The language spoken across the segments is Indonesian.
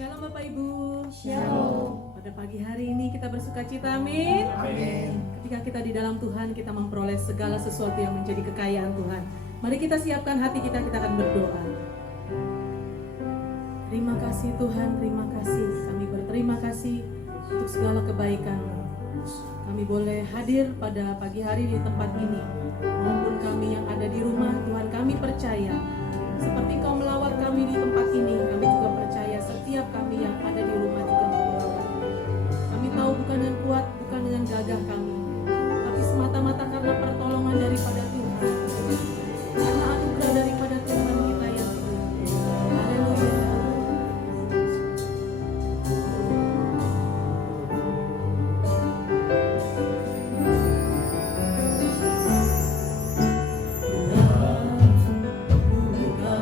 Shalom Bapak Ibu. Shalom. Pada pagi hari ini kita bersuka cita, amin. Amin. Ketika kita di dalam Tuhan, kita memperoleh segala sesuatu yang menjadi kekayaan Tuhan. Mari kita siapkan hati kita akan berdoa. Terima kasih Tuhan, terima kasih. Kami berterima kasih untuk segala kebaikan-Mu. Kami boleh hadir pada pagi hari di tempat ini, maupun kami yang ada di rumah. Tuhan, kami percaya seperti Kau melawat kami di tempat ini, kami juga percaya setiap kami yang ada di rumah juga Kau melawat. Kami tahu bukan dengan kuat, bukan dengan gagah kami, tapi semata-mata karena pertolongan daripada Tuhan, karena anugerah daripada Tuhan kita yang hidup. Haleluya. Buka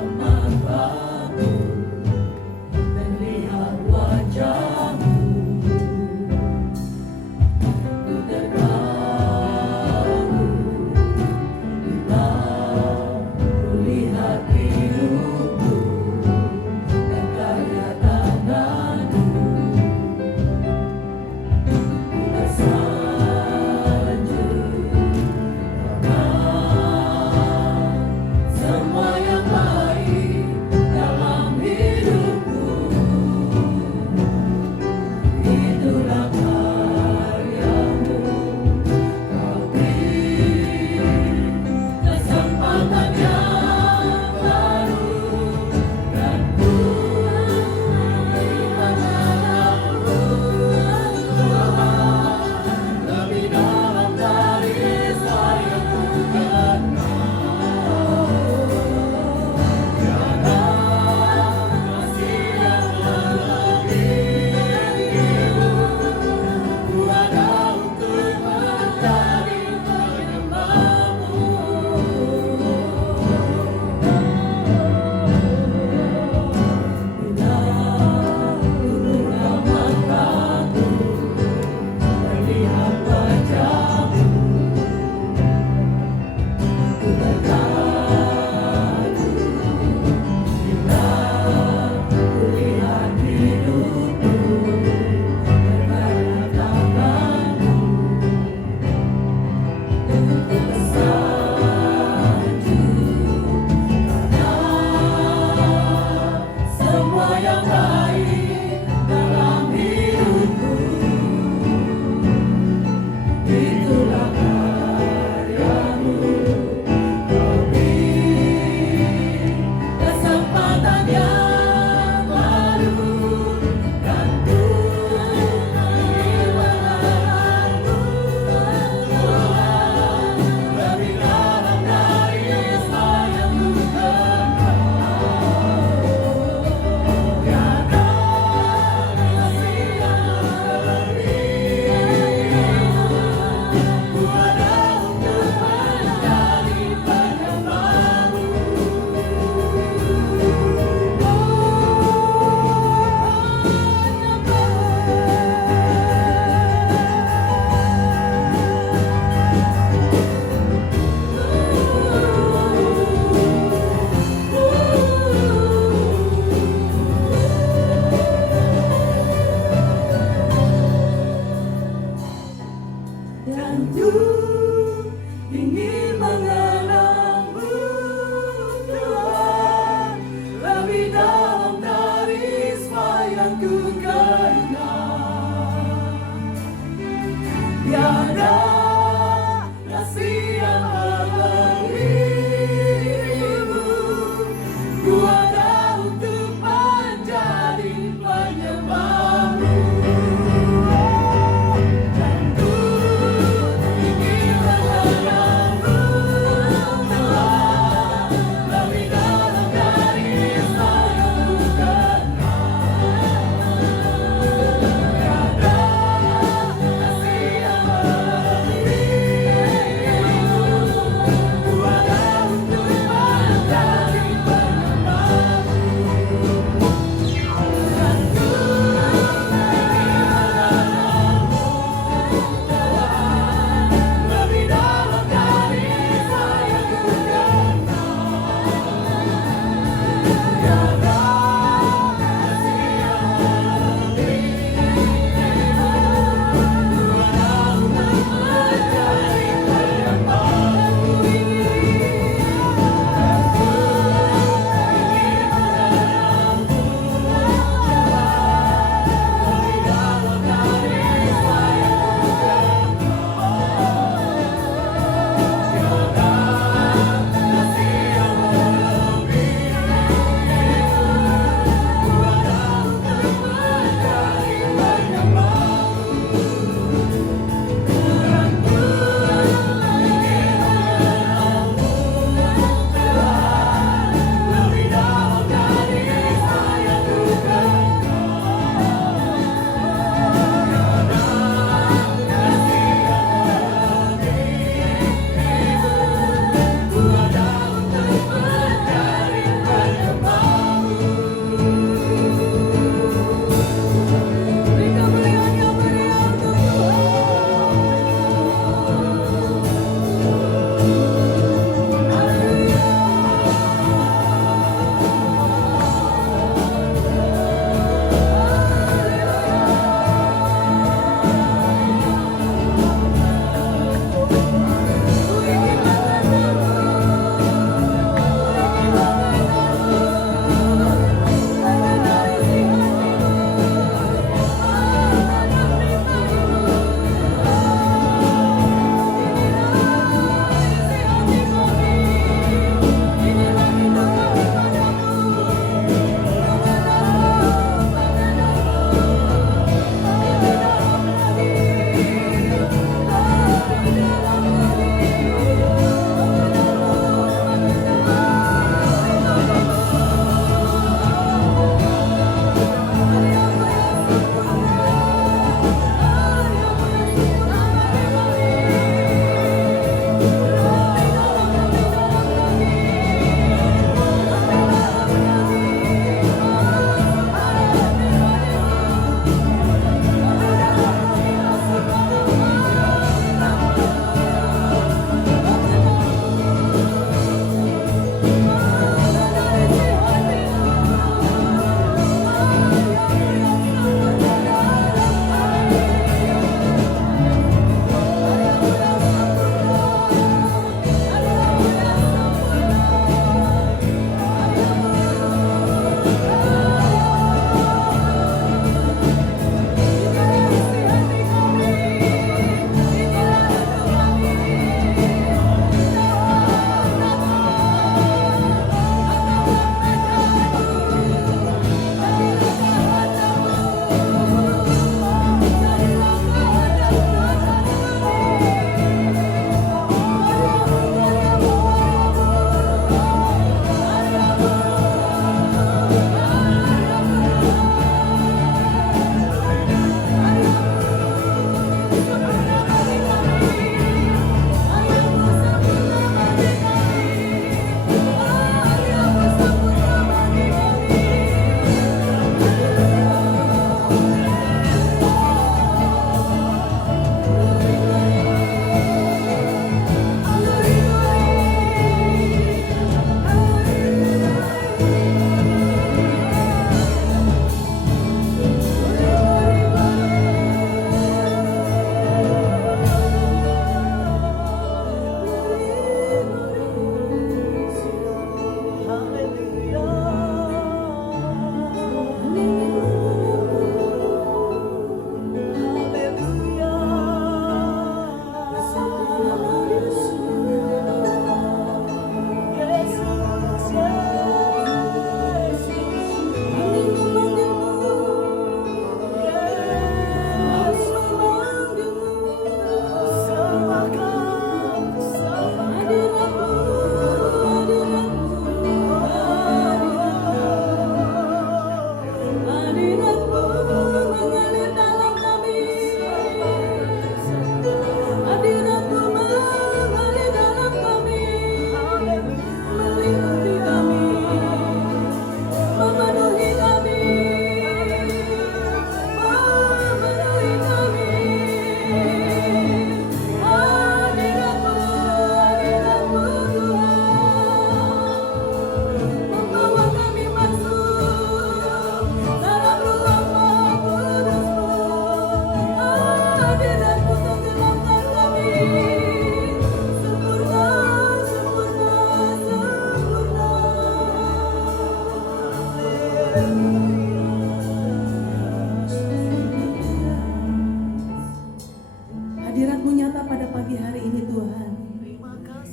Hadirat-Mu nyata pada pagi hari ini Tuhan.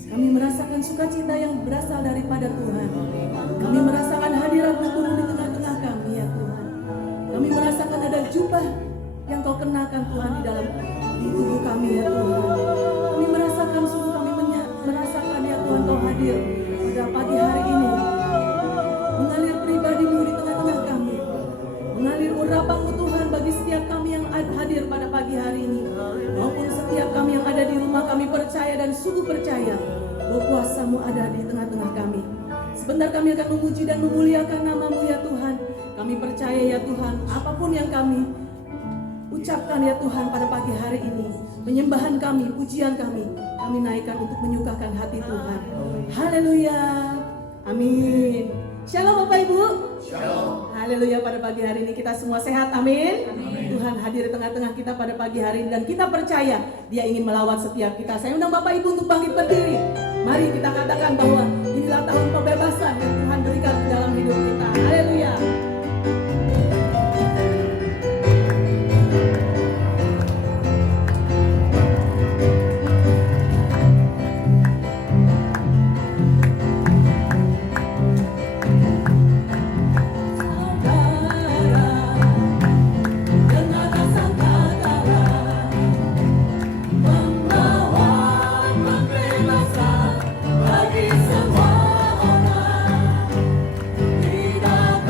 Kami merasakan sukacita yang berasal daripada Tuhan. Kami merasakan hadirat-Mu turun di tengah-tengah kami ya Tuhan. Kami merasakan ada jubah yang Kau kenakan Tuhan di tubuh kami ya Tuhan. Kami merasakan sungguh kami merasakan ya Tuhan Kau hadir pada pagi hari ini. Mengalir pribadi-Mu di tengah-tengah kami. Mengalir urapan-Mu Tuhan bagi setiap kami yang hadir pada pagi hari ini. Maupun setiap kami yang ada di rumah, kami percaya dan sungguh percaya bahwa kuasa-Mu ada di tengah-tengah kami. Sebentar kami akan memuji dan memuliakan nama-Mu ya Tuhan. Kami percaya ya Tuhan, apapun yang kami ucapkan ya Tuhan pada pagi hari ini, penyembahan kami, pujian kami naikkan untuk menyukakan hati Tuhan. Haleluya. Amin. Shalom Bapak Ibu. Shalom. Haleluya, pada pagi hari ini kita semua sehat. Amin. Tuhan hadir di tengah-tengah kita pada pagi hari ini dan kita percaya Dia ingin melawat setiap kita. Saya undang Bapak Ibu untuk bangkit berdiri. Mari kita katakan bahwa inilah tahun pembebasan yang Tuhan berikan dalam hidup kita. Haleluya. Bagi semua orang, tidak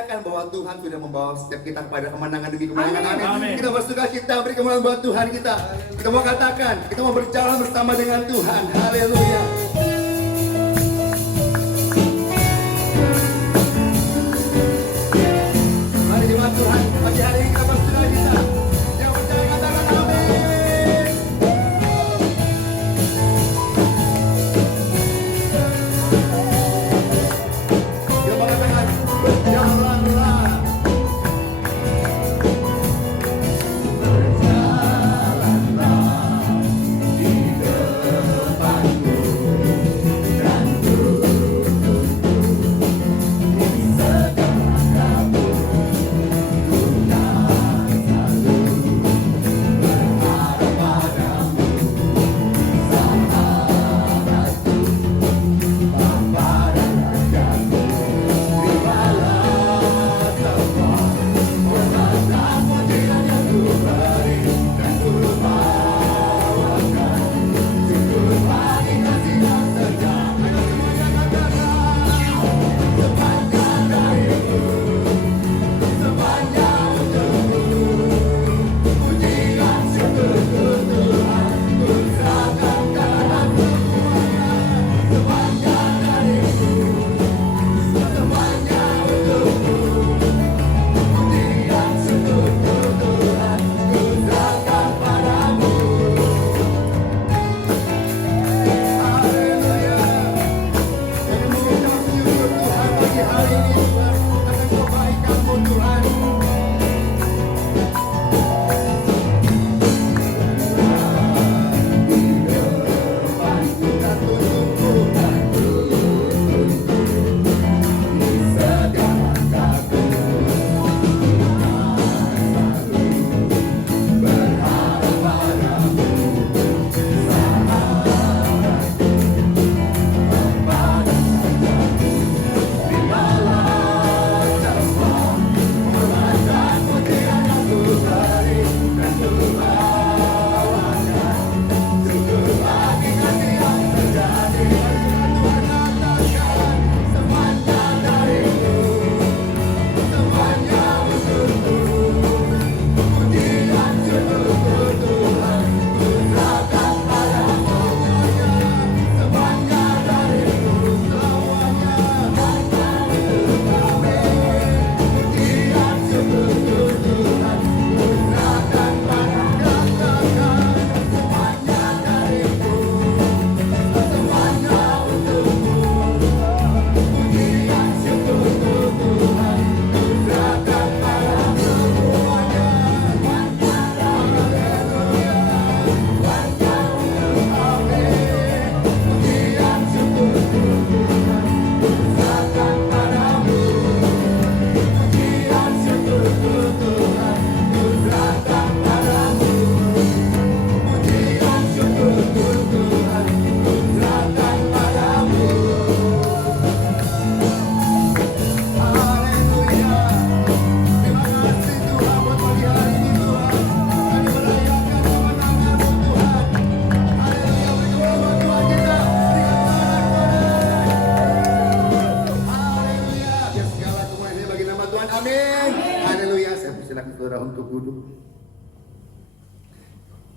percayakan bahwa Tuhan sudah membawa setiap kita kepada kemenangan demi kemenangan. Amin. Amin. Kita bersuka cita, beri kemenangan buat Tuhan kita. Kita mau katakan, kita mau berjalan bersama dengan Tuhan. Haleluya. Mari jemaat Tuhan, pagi hari ini kita bersuka cita. Yang percaya katakan amin. Kita mau katakan, berjalanlah.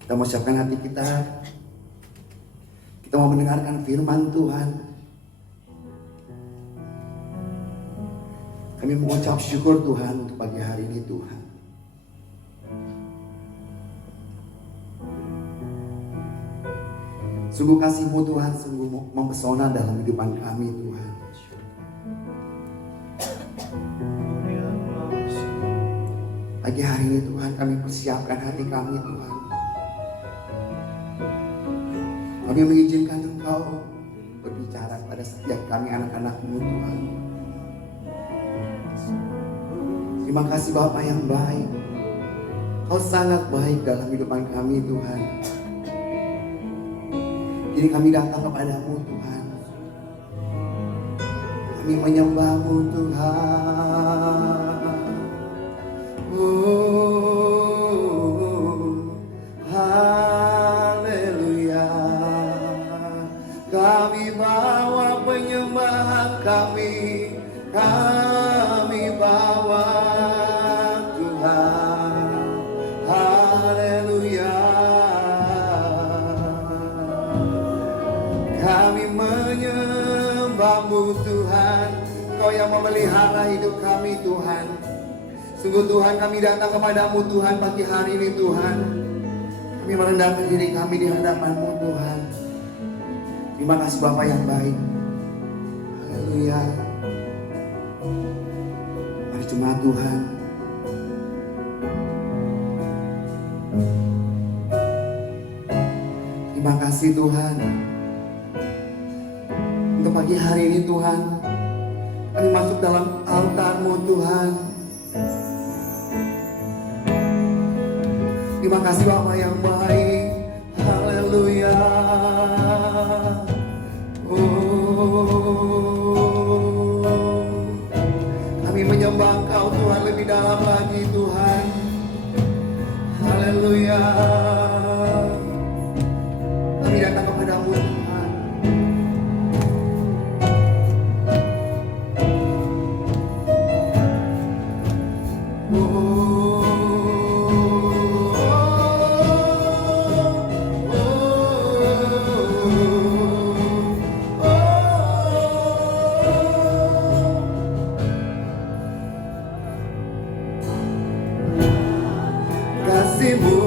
Kita mau siapkan hati kita. Kita mau mendengarkan firman Tuhan. Kami mengucap syukur Tuhan untuk pagi hari ini Tuhan. Sungguh kasih-Mu Tuhan, sungguh mempesona dalam kehidupan kami Tuhan. Pagi hari ini Tuhan, kami persiapkan hati kami Tuhan. Kami mengizinkan Engkau berbicara pada setiap kami anak-anak-Mu Tuhan. Terima kasih Bapa yang baik. Kau sangat baik dalam kehidupan kami Tuhan. Jadi kami datang kepadamu Tuhan. Kami menyembah-Mu Tuhan. Haleluya. Kami bawa penyembahan kami bawa Tuhan. Engkau yang memelihara hidup kami Tuhan. Sungguh Tuhan, kami datang kepadamu Tuhan pagi hari ini Tuhan. Kami merendahkan diri kami di hadapan-Mu Tuhan. Terima kasih Bapa yang baik. Haleluya. Mari jemaat Tuhan. Terima kasih Tuhan. Untuk pagi hari ini Tuhan, kami masuk dalam altar-Mu Tuhan. Terima kasih Bapa yang baik. Haleluya. Kami menyembah Engkau Tuhan lebih dalam lagi Tuhan. Haleluya. Kami datang kepadamu Tuhan. Kasih-Mu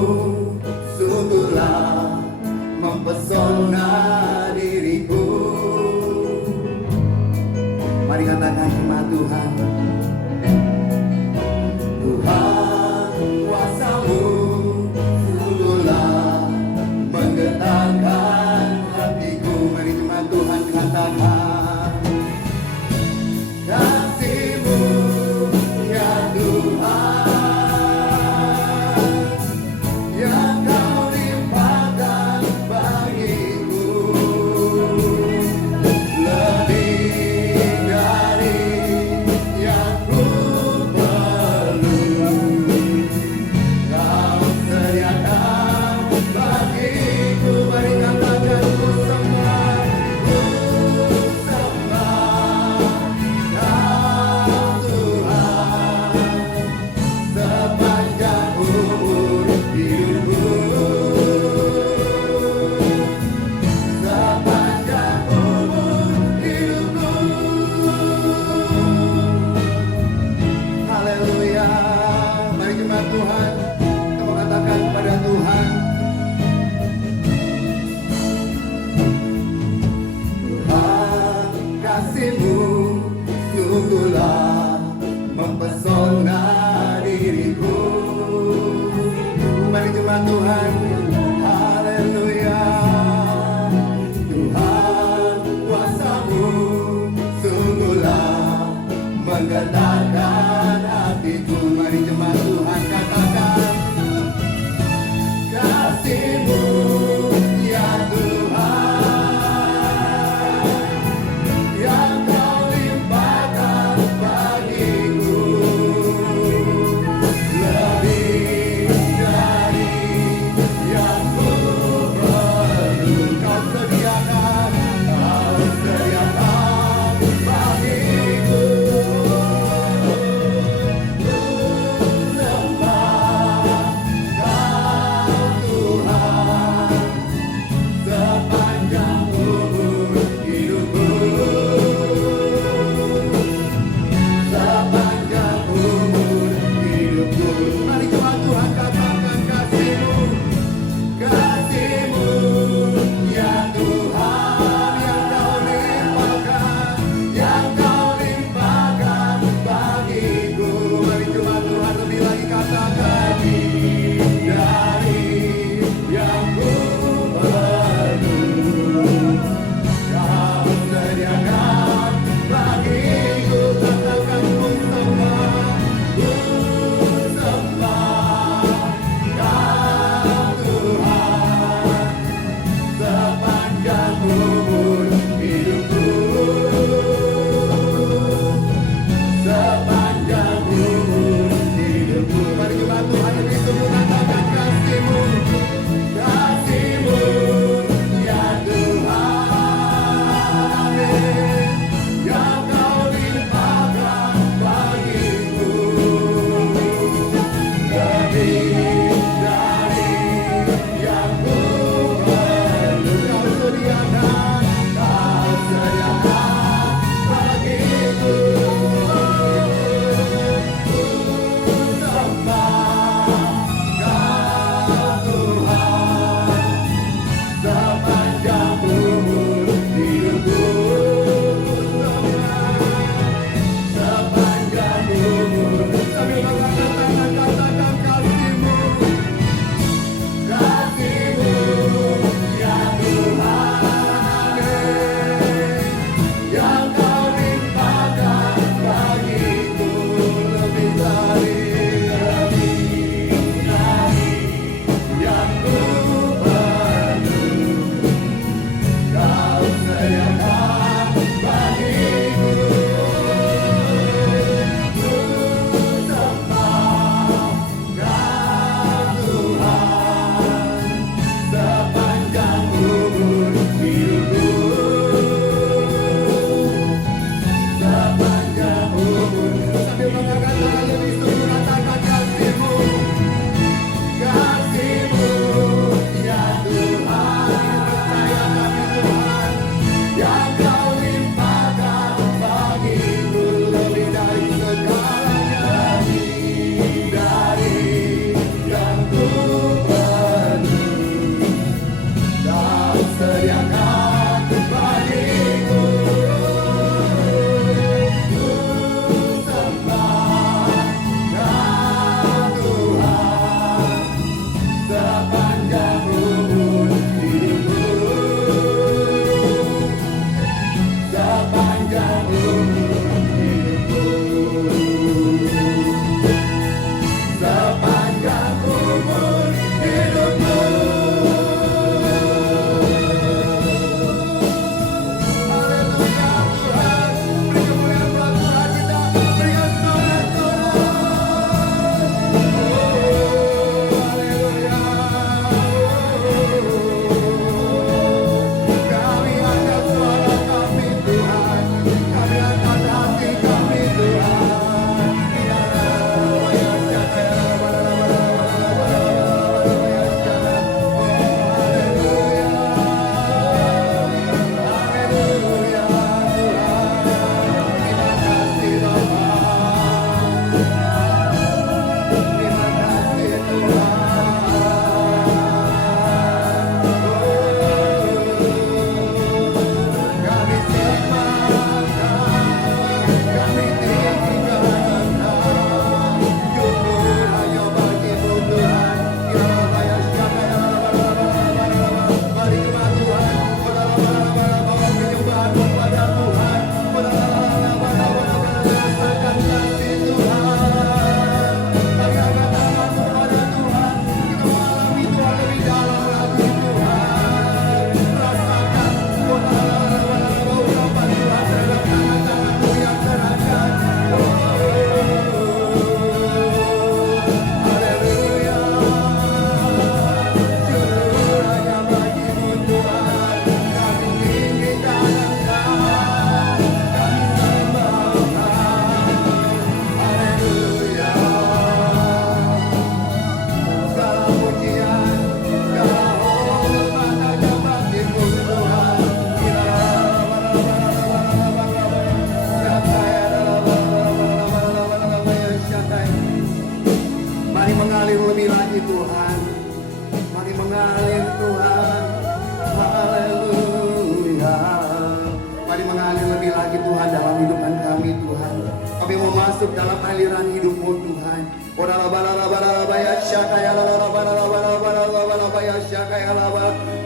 masuk dalam aliran hidupmu Tuhan.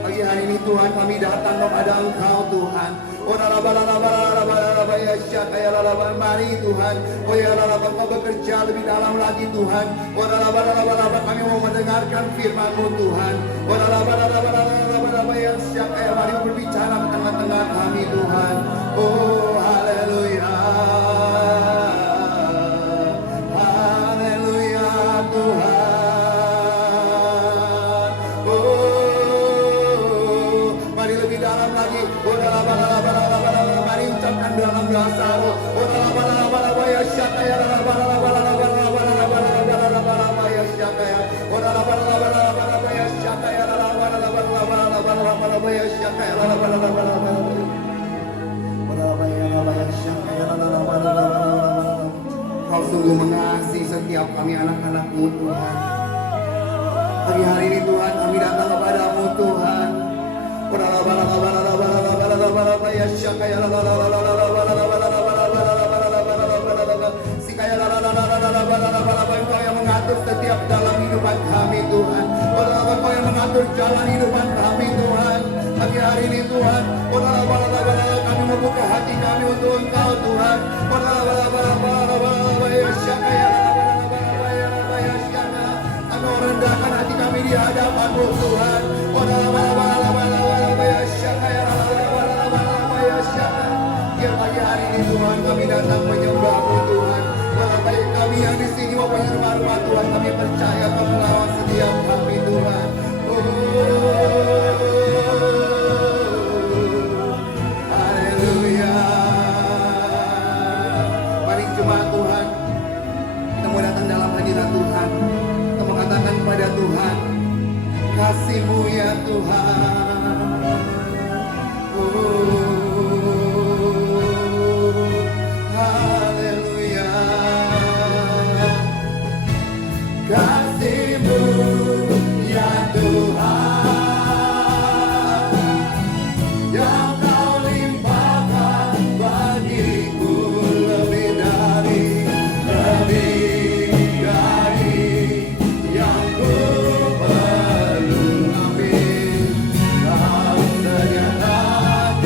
Pagi hari ini Tuhan kami datang kepada Engkau Tuhan. Mari Tuhan, Engkau bekerja lebih dalam lagi Tuhan. Kami mau mendengarkan firman-Mu Tuhan. Mari berbicara di tengah-tengah kami Tuhan. Oh haleluya, haleluya Tuhan. Oh mari lebih dalam lagi. Mari ucapkan dalam bahasa roh. Kau sungguh mengasihi setiap kami anak-anak-Mu Tuhan. Pagi hari ini Tuhan kami datang kepada-Mu Tuhan. Engkau yang mengatur setiap dalam hidupan kami Tuhan. Engkau yang mengatur jalan hidupan kami Tuhan. Pagi hari ini Tuhan, kami membuka hati kami untuk Engkau Tuhan. Kami merendahkan hati kami di hadapan-Mu Tuhan. Biar pagi hari ini Tuhan kami datang menyembah-Mu Tuhan. Baik kami yang di sini maupun di rumah-rumah Tuhan, kami percaya Kau melawat setiap kami Tuhan. Haleluya. Mari jemaat Tuhan, kita mau datang dalam hadirat Tuhan. Kita mengatakan kepada Tuhan, kasih-Mu ya Tuhan. Haleluya. Kasih-Mu ya Tuhan, yang Kau limpahkan bagiku lebih dari yang ku perlu. Amin. Kau sediakan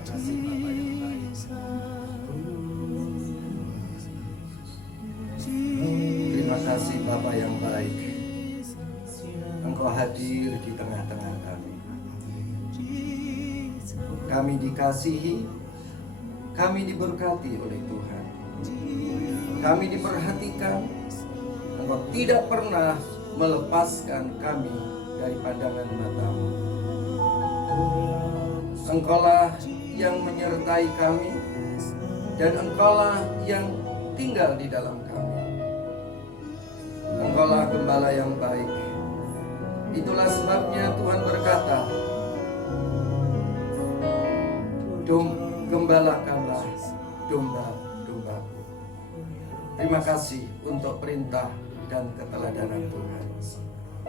Terima kasih Bapa yang baik. Terima kasih Bapa yang baik. Engkau hadir di tengah-tengah kami. Kami dikasihi, kami diberkati oleh Tuhan. Kami diperhatikan. Engkau tidak pernah melepaskan kami dari pandangan mata-Mu. Engkaulah yang menyertai kami, dan Engkaulah yang tinggal di dalam kami. Engkaulah gembala yang baik. Itulah sebabnya Tuhan berkata, gembalakanlah domba-dombaku. Terima kasih untuk perintah dan keteladanan Tuhan.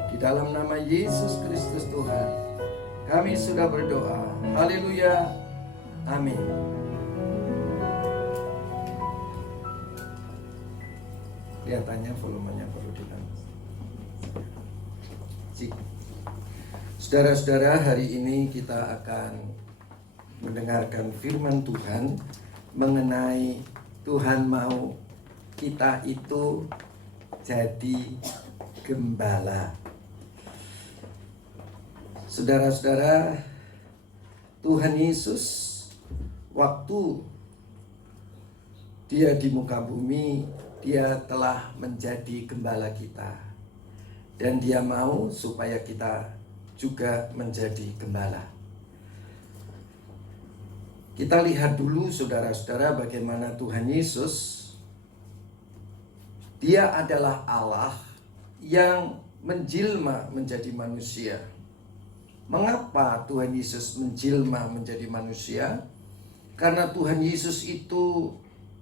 Di dalam nama Yesus Kristus Tuhan, kami sudah berdoa. Haleluya. Amin. Kelihatannya volumenya perlu ditambah. Saudara-saudara, hari ini kita akan mendengarkan firman Tuhan mengenai Tuhan mau kita itu jadi gembala. Saudara-saudara, Tuhan Yesus waktu Dia di muka bumi, Dia telah menjadi gembala kita. Dan Dia mau supaya kita juga menjadi gembala. Kita lihat dulu saudara-saudara bagaimana Tuhan Yesus, Dia adalah Allah yang menjelma menjadi manusia. Mengapa Tuhan Yesus menjelma menjadi manusia? Karena Tuhan Yesus itu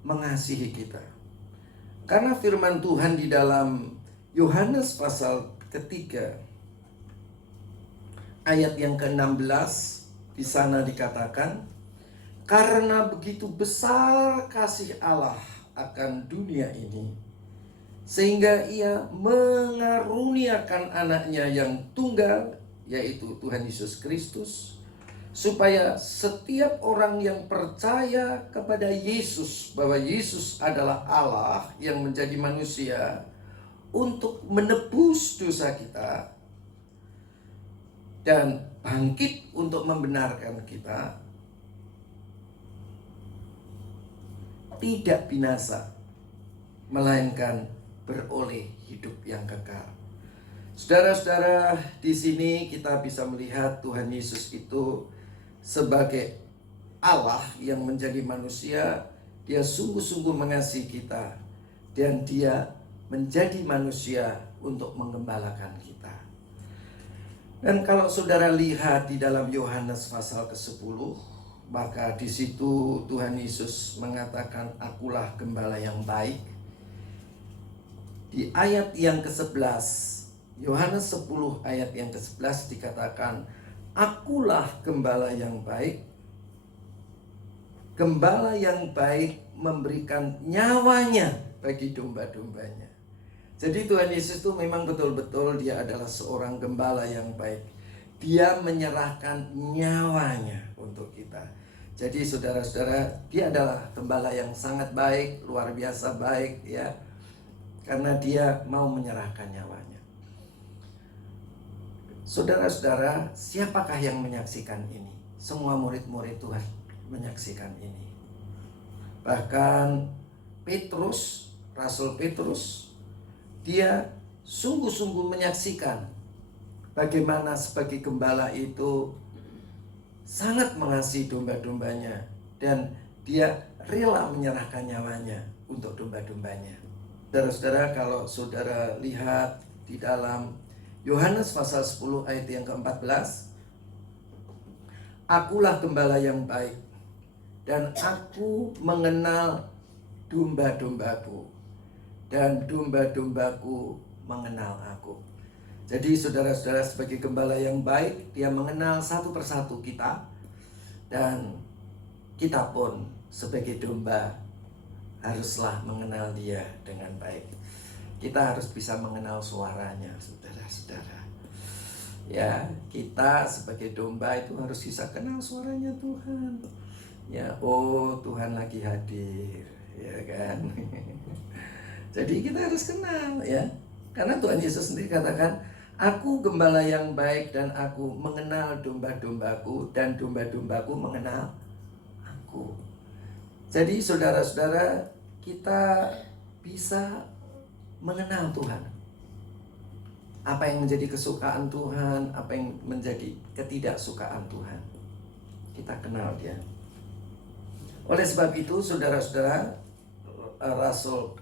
mengasihi kita. Karena firman Tuhan di dalam Yohanes pasal ketiga ayat yang ke-16 di sana dikatakan, karena begitu besar kasih Allah akan dunia ini, sehingga Ia mengaruniakan anaknya yang tunggal, yaitu Tuhan Yesus Kristus, supaya setiap orang yang percaya kepada Yesus, bahwa Yesus adalah Allah yang menjadi manusia untuk menebus dosa kita dan bangkit untuk membenarkan kita, tidak binasa, melainkan beroleh hidup yang kekal. Saudara-saudara, di sini kita bisa melihat Tuhan Yesus itu sebagai Allah yang menjadi manusia. Dia sungguh-sungguh mengasihi kita, dan Dia menjadi manusia untuk menggembalakan kita. Dan kalau saudara lihat di dalam Yohanes pasal ke-10, maka di situ Tuhan Yesus mengatakan, akulah gembala yang baik. Di ayat yang ke-11, Yohanes 10 ayat yang ke-11 dikatakan, akulah gembala yang baik. Gembala yang baik memberikan nyawanya bagi domba-dombanya. Jadi Tuhan Yesus itu memang betul-betul Dia adalah seorang gembala yang baik. Dia menyerahkan nyawanya untuk kita. Jadi saudara-saudara, Dia adalah gembala yang sangat baik, luar biasa baik ya. Karena Dia mau menyerahkan nyawanya. Saudara-saudara, siapakah yang menyaksikan ini? Semua murid-murid Tuhan menyaksikan ini. Bahkan Petrus, Rasul Petrus, dia sungguh-sungguh menyaksikan bagaimana sebagai gembala itu sangat mengasihi domba-dombanya, dan dia rela menyerahkan nyawanya untuk domba-dombanya. Saudara-saudara, kalau saudara lihat di dalam Yohanes pasal 10 ayat yang ke-14, akulah gembala yang baik, dan aku mengenal domba-dombaku, dan domba-dombaku mengenal aku. Jadi saudara-saudara, sebagai gembala yang baik, Dia mengenal satu persatu kita, dan kita pun sebagai domba haruslah mengenal Dia dengan baik. Kita harus bisa mengenal suaranya, saudara-saudara. Ya, kita sebagai domba itu harus bisa kenal suaranya Tuhan. Ya, oh Tuhan lagi hadir, ya kan? Jadi kita harus kenal ya. Karena Tuhan Yesus sendiri katakan, aku gembala yang baik dan aku mengenal domba-dombaku dan domba-dombaku mengenal aku. Jadi saudara-saudara, kita bisa mengenal Tuhan. Apa yang menjadi kesukaan Tuhan, apa yang menjadi ketidaksukaan Tuhan. Kita kenal dia. Oleh sebab itu, saudara-saudara, Rasul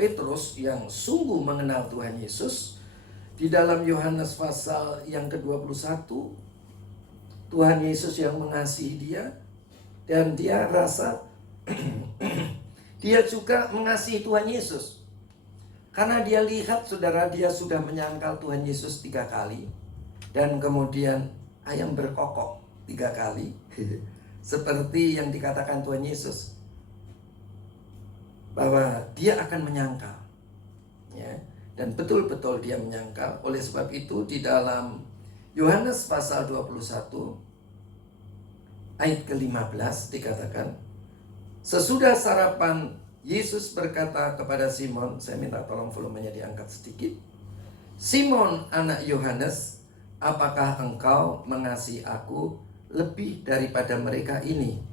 Petrus yang sungguh mengenal Tuhan Yesus, di dalam Yohanes pasal yang ke-21, Tuhan Yesus yang mengasihi dia, dan dia rasa dia juga mengasihi Tuhan Yesus. Karena dia lihat, saudara, dia sudah menyangkal Tuhan Yesus 3 kali, dan kemudian ayam berkokok 3 kali. Seperti yang dikatakan Tuhan Yesus, bahwa dia akan menyangkal, ya, dan betul-betul dia menyangkal. Oleh sebab itu di dalam Yohanes pasal 21 ayat ke-15 dikatakan, sesudah sarapan Yesus berkata kepada Simon, saya minta tolong volumenya diangkat sedikit. Simon anak Yohanes, apakah engkau mengasihi aku lebih daripada mereka ini?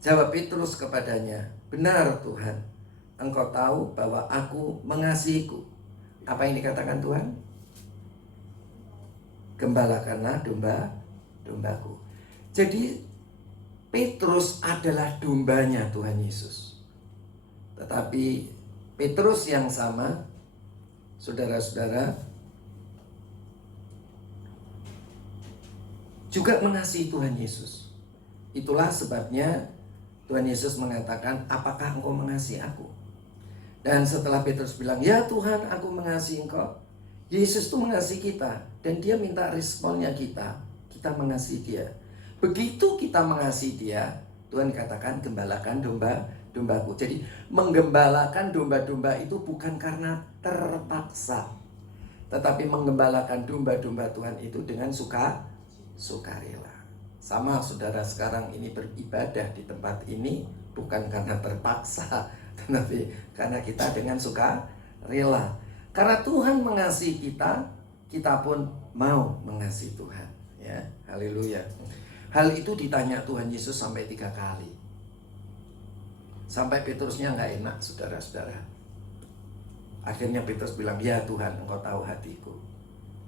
Jawab Petrus kepadanya, benar Tuhan, engkau tahu bahwa aku mengasihiku. Apa yang dikatakan Tuhan? Gembalakanlah domba-dombaku. Jadi Petrus adalah dombanya Tuhan Yesus. Tetapi Petrus yang sama, saudara-saudara, juga mengasihi Tuhan Yesus. Itulah sebabnya Tuhan Yesus mengatakan, apakah engkau mengasihi aku? Dan setelah Petrus bilang, ya Tuhan, aku mengasihi engkau, Yesus itu mengasihi kita, dan dia minta responnya kita mengasihi dia. Begitu kita mengasihi dia, Tuhan katakan, gembalakan domba-dombaku. Jadi menggembalakan domba-domba itu bukan karena terpaksa, tetapi menggembalakan domba-domba Tuhan itu dengan sukarela. Sama saudara sekarang ini beribadah di tempat ini bukan karena terpaksa, tetapi karena kita dengan sukarela. Karena Tuhan mengasihi kita, kita pun mau mengasihi Tuhan. Ya, haleluya. Hal itu ditanya Tuhan Yesus sampai 3 kali. Sampai Petrusnya nggak enak, saudara-saudara. Akhirnya Petrus bilang, ya Tuhan, engkau tahu hatiku,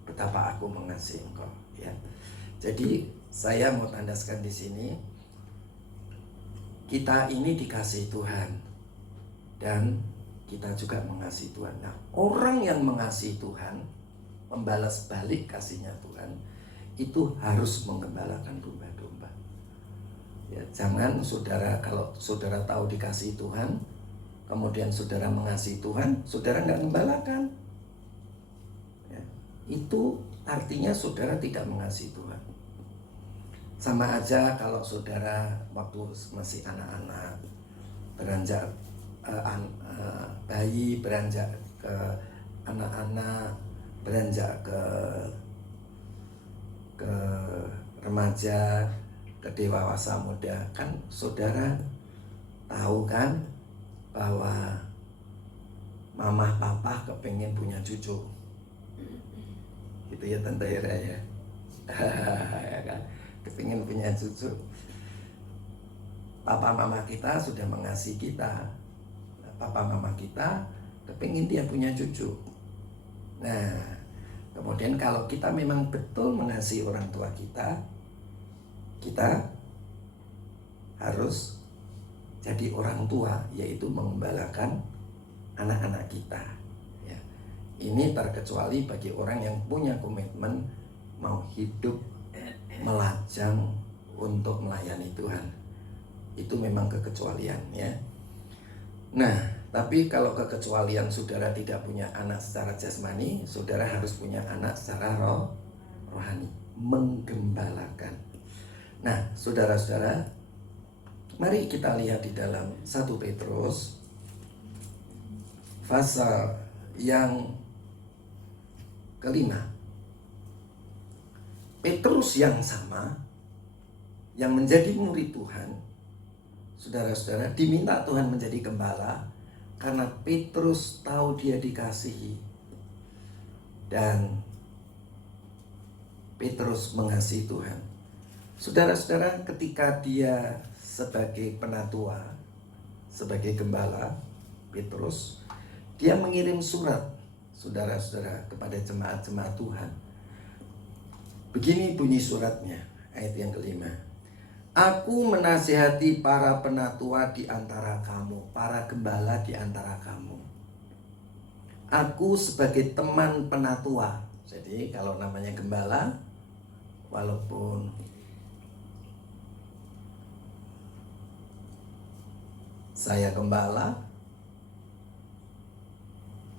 betapa aku mengasihi engkau. Ya. Jadi saya mau tandaskan di sini, kita ini dikasihi Tuhan dan kita juga mengasihi Tuhan. Nah, orang yang mengasihi Tuhan, membalas balik kasihnya Tuhan, itu harus menggembalakan domba-domba. Ya, jangan saudara, kalau saudara tahu dikasihi Tuhan, kemudian saudara mengasihi Tuhan, saudara nggak gembalakan. Ya, itu artinya saudara tidak mengasihi Tuhan. Sama aja kalau saudara waktu masih anak-anak beranjak bayi, beranjak ke anak-anak, beranjak ke remaja, ke dewasa muda, kan saudara tahu kan bahwa mama papa kepengen punya cucu, gitu ya Tante Ira ya. Ya kan? Kepingin punya cucu. Papa mama kita sudah mengasihi kita. Papa mama kita kepingin dia punya cucu. Nah, kemudian kalau kita memang betul mengasihi orang tua kita, kita harus jadi orang tua, yaitu mengembalakan anak-anak kita. Ya. Ini terkecuali bagi orang yang punya komitmen mau hidup melajang untuk melayani Tuhan. Itu memang kekecualian ya. Nah, tapi kalau kekecualian saudara tidak punya anak secara jasmani, saudara harus punya anak secara rohani, menggembalakan. Nah, saudara-saudara, mari kita lihat di dalam 1 Petrus pasal yang ke-5. Petrus yang sama yang menjadi murid Tuhan, saudara-saudara, diminta Tuhan menjadi gembala karena Petrus tahu dia dikasihi dan Petrus mengasihi Tuhan. Saudara-saudara, ketika dia sebagai penatua, sebagai gembala, Petrus, dia mengirim surat, saudara-saudara, kepada jemaat-jemaat Tuhan. Begini bunyi suratnya, ayat yang kelima. Aku menasihati para penatua di antara kamu, para gembala di antara kamu. Aku sebagai teman penatua. Jadi kalau namanya gembala, walaupun saya gembala,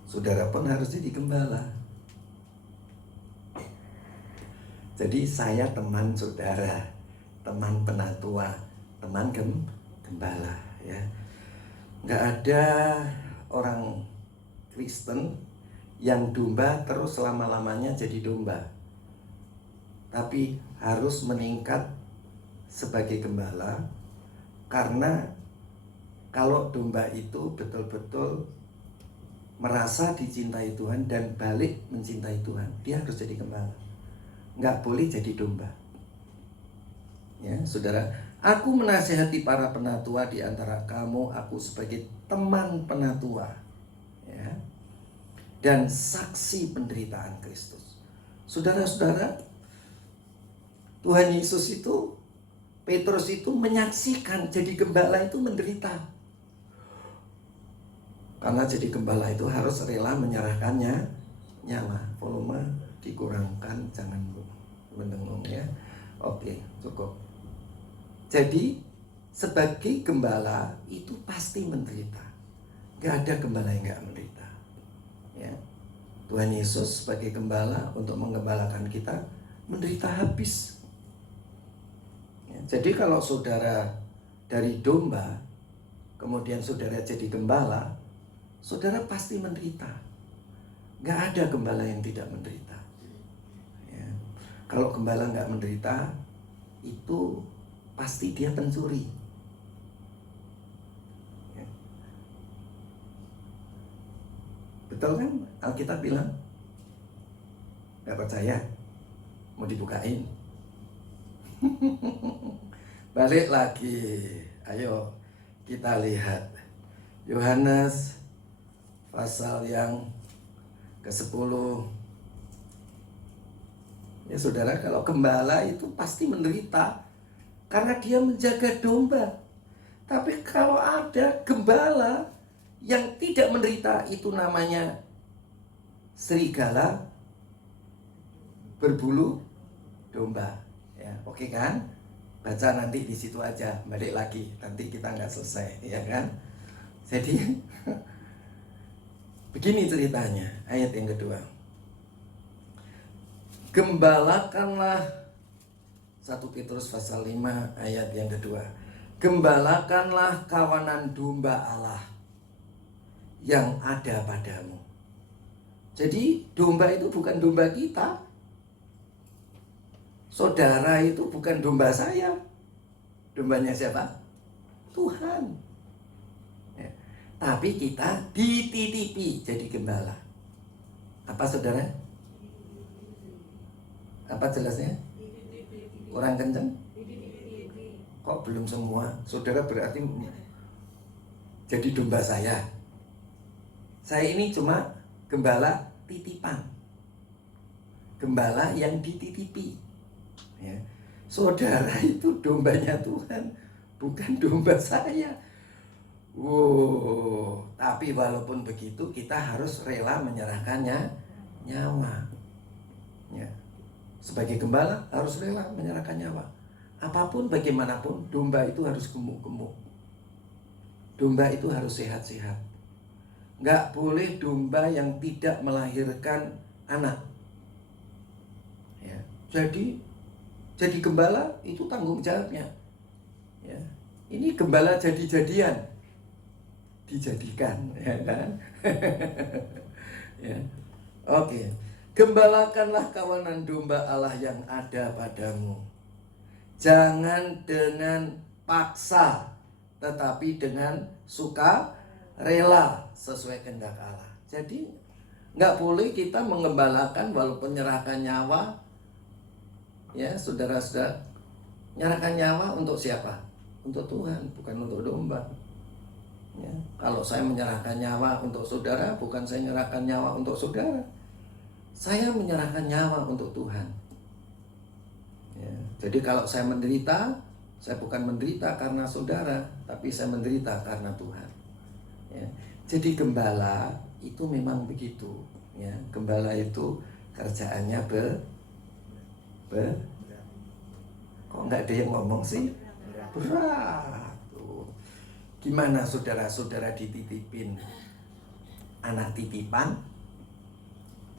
saudara pun harus jadi gembala. Jadi saya teman saudara, teman penatua, teman gembala, ya. Nggak ada orang Kristen yang domba terus selama-lamanya jadi domba, tapi harus meningkat sebagai gembala, karena kalau domba itu betul-betul merasa dicintai Tuhan dan balik mencintai Tuhan, dia harus jadi gembala, nggak boleh jadi domba. Ya, saudara, aku menasihati para penatua di antara kamu, aku sebagai teman penatua, ya, dan saksi penderitaan Kristus. Saudara-saudara, Tuhan Yesus itu, Petrus itu menyaksikan jadi gembala itu menderita. Karena jadi gembala itu harus rela menyerahkannya nyawa. Volume dikurangkan, jangan mendengung, ya. Oke, cukup. Jadi sebagai gembala itu pasti menderita. Gak ada gembala yang gak menderita, ya. Tuhan Yesus sebagai gembala untuk menggembalakan kita menderita habis, ya. Jadi kalau saudara dari domba kemudian saudara jadi gembala, saudara pasti menderita. Gak ada gembala yang tidak menderita, ya. Kalau gembala gak menderita, itu pasti dia pencuri, ya. Betul kan? Alkitab bilang. Gak percaya? Mau dibukain? Balik lagi. Ayo kita lihat Yohanes pasal yang ke-10. Ya saudara, kalau gembala itu pasti menderita karena dia menjaga domba. Tapi kalau ada gembala yang tidak menderita, itu namanya serigala berbulu domba, ya. Oke kan? Baca nanti di situ aja, balik lagi, nanti kita nggak selesai, ya kan? Jadi begini ceritanya, ayat yang kedua. Gembalakanlah, 1 Petrus pasal 5 ayat yang kedua. Gembalakanlah kawanan domba Allah yang ada padamu. Jadi domba itu bukan domba kita. Saudara itu bukan domba saya. Dombanya siapa? Tuhan, ya. Tapi kita dititipi jadi gembala. Apa saudara? Apa jelasnya? Kurang kenceng? Kok belum semua? Saudara berarti jadi domba saya. Saya ini cuma gembala titipan, gembala yang dititipi, ya. Saudara itu dombanya Tuhan, bukan domba saya. Tapi walaupun begitu kita harus rela menyerahkannya nyawa, ya. Sebagai gembala harus rela menyerahkan nyawa. Apapun bagaimanapun, domba itu harus gemuk-gemuk. Domba itu harus sehat-sehat. Nggak boleh domba yang tidak melahirkan anak, ya. Jadi gembala itu tanggung jawabnya, ya. Ini gembala jadi-jadian, dijadikan, ya kan? Ya. Oke. Gembalakanlah kawanan domba Allah yang ada padamu, Jangan dengan paksa, tetapi dengan suka rela sesuai kehendak Allah. Jadi nggak boleh kita mengembalakan walaupun menyerahkan nyawa. Ya, saudara-saudara, menyerahkan nyawa untuk siapa? Untuk Tuhan, bukan untuk domba. Ya, kalau saya menyerahkan nyawa untuk saudara, bukan saya menyerahkan nyawa untuk saudara. Saya menyerahkan nyawa untuk Tuhan. Ya, jadi kalau saya menderita, saya bukan menderita karena saudara, tapi saya menderita karena Tuhan. Ya, jadi gembala itu memang begitu. Ya, gembala itu kerjaannya kok nggak ada yang ngomong sih? Berat. Tuh. Gimana saudara-saudara dititipin anak titipan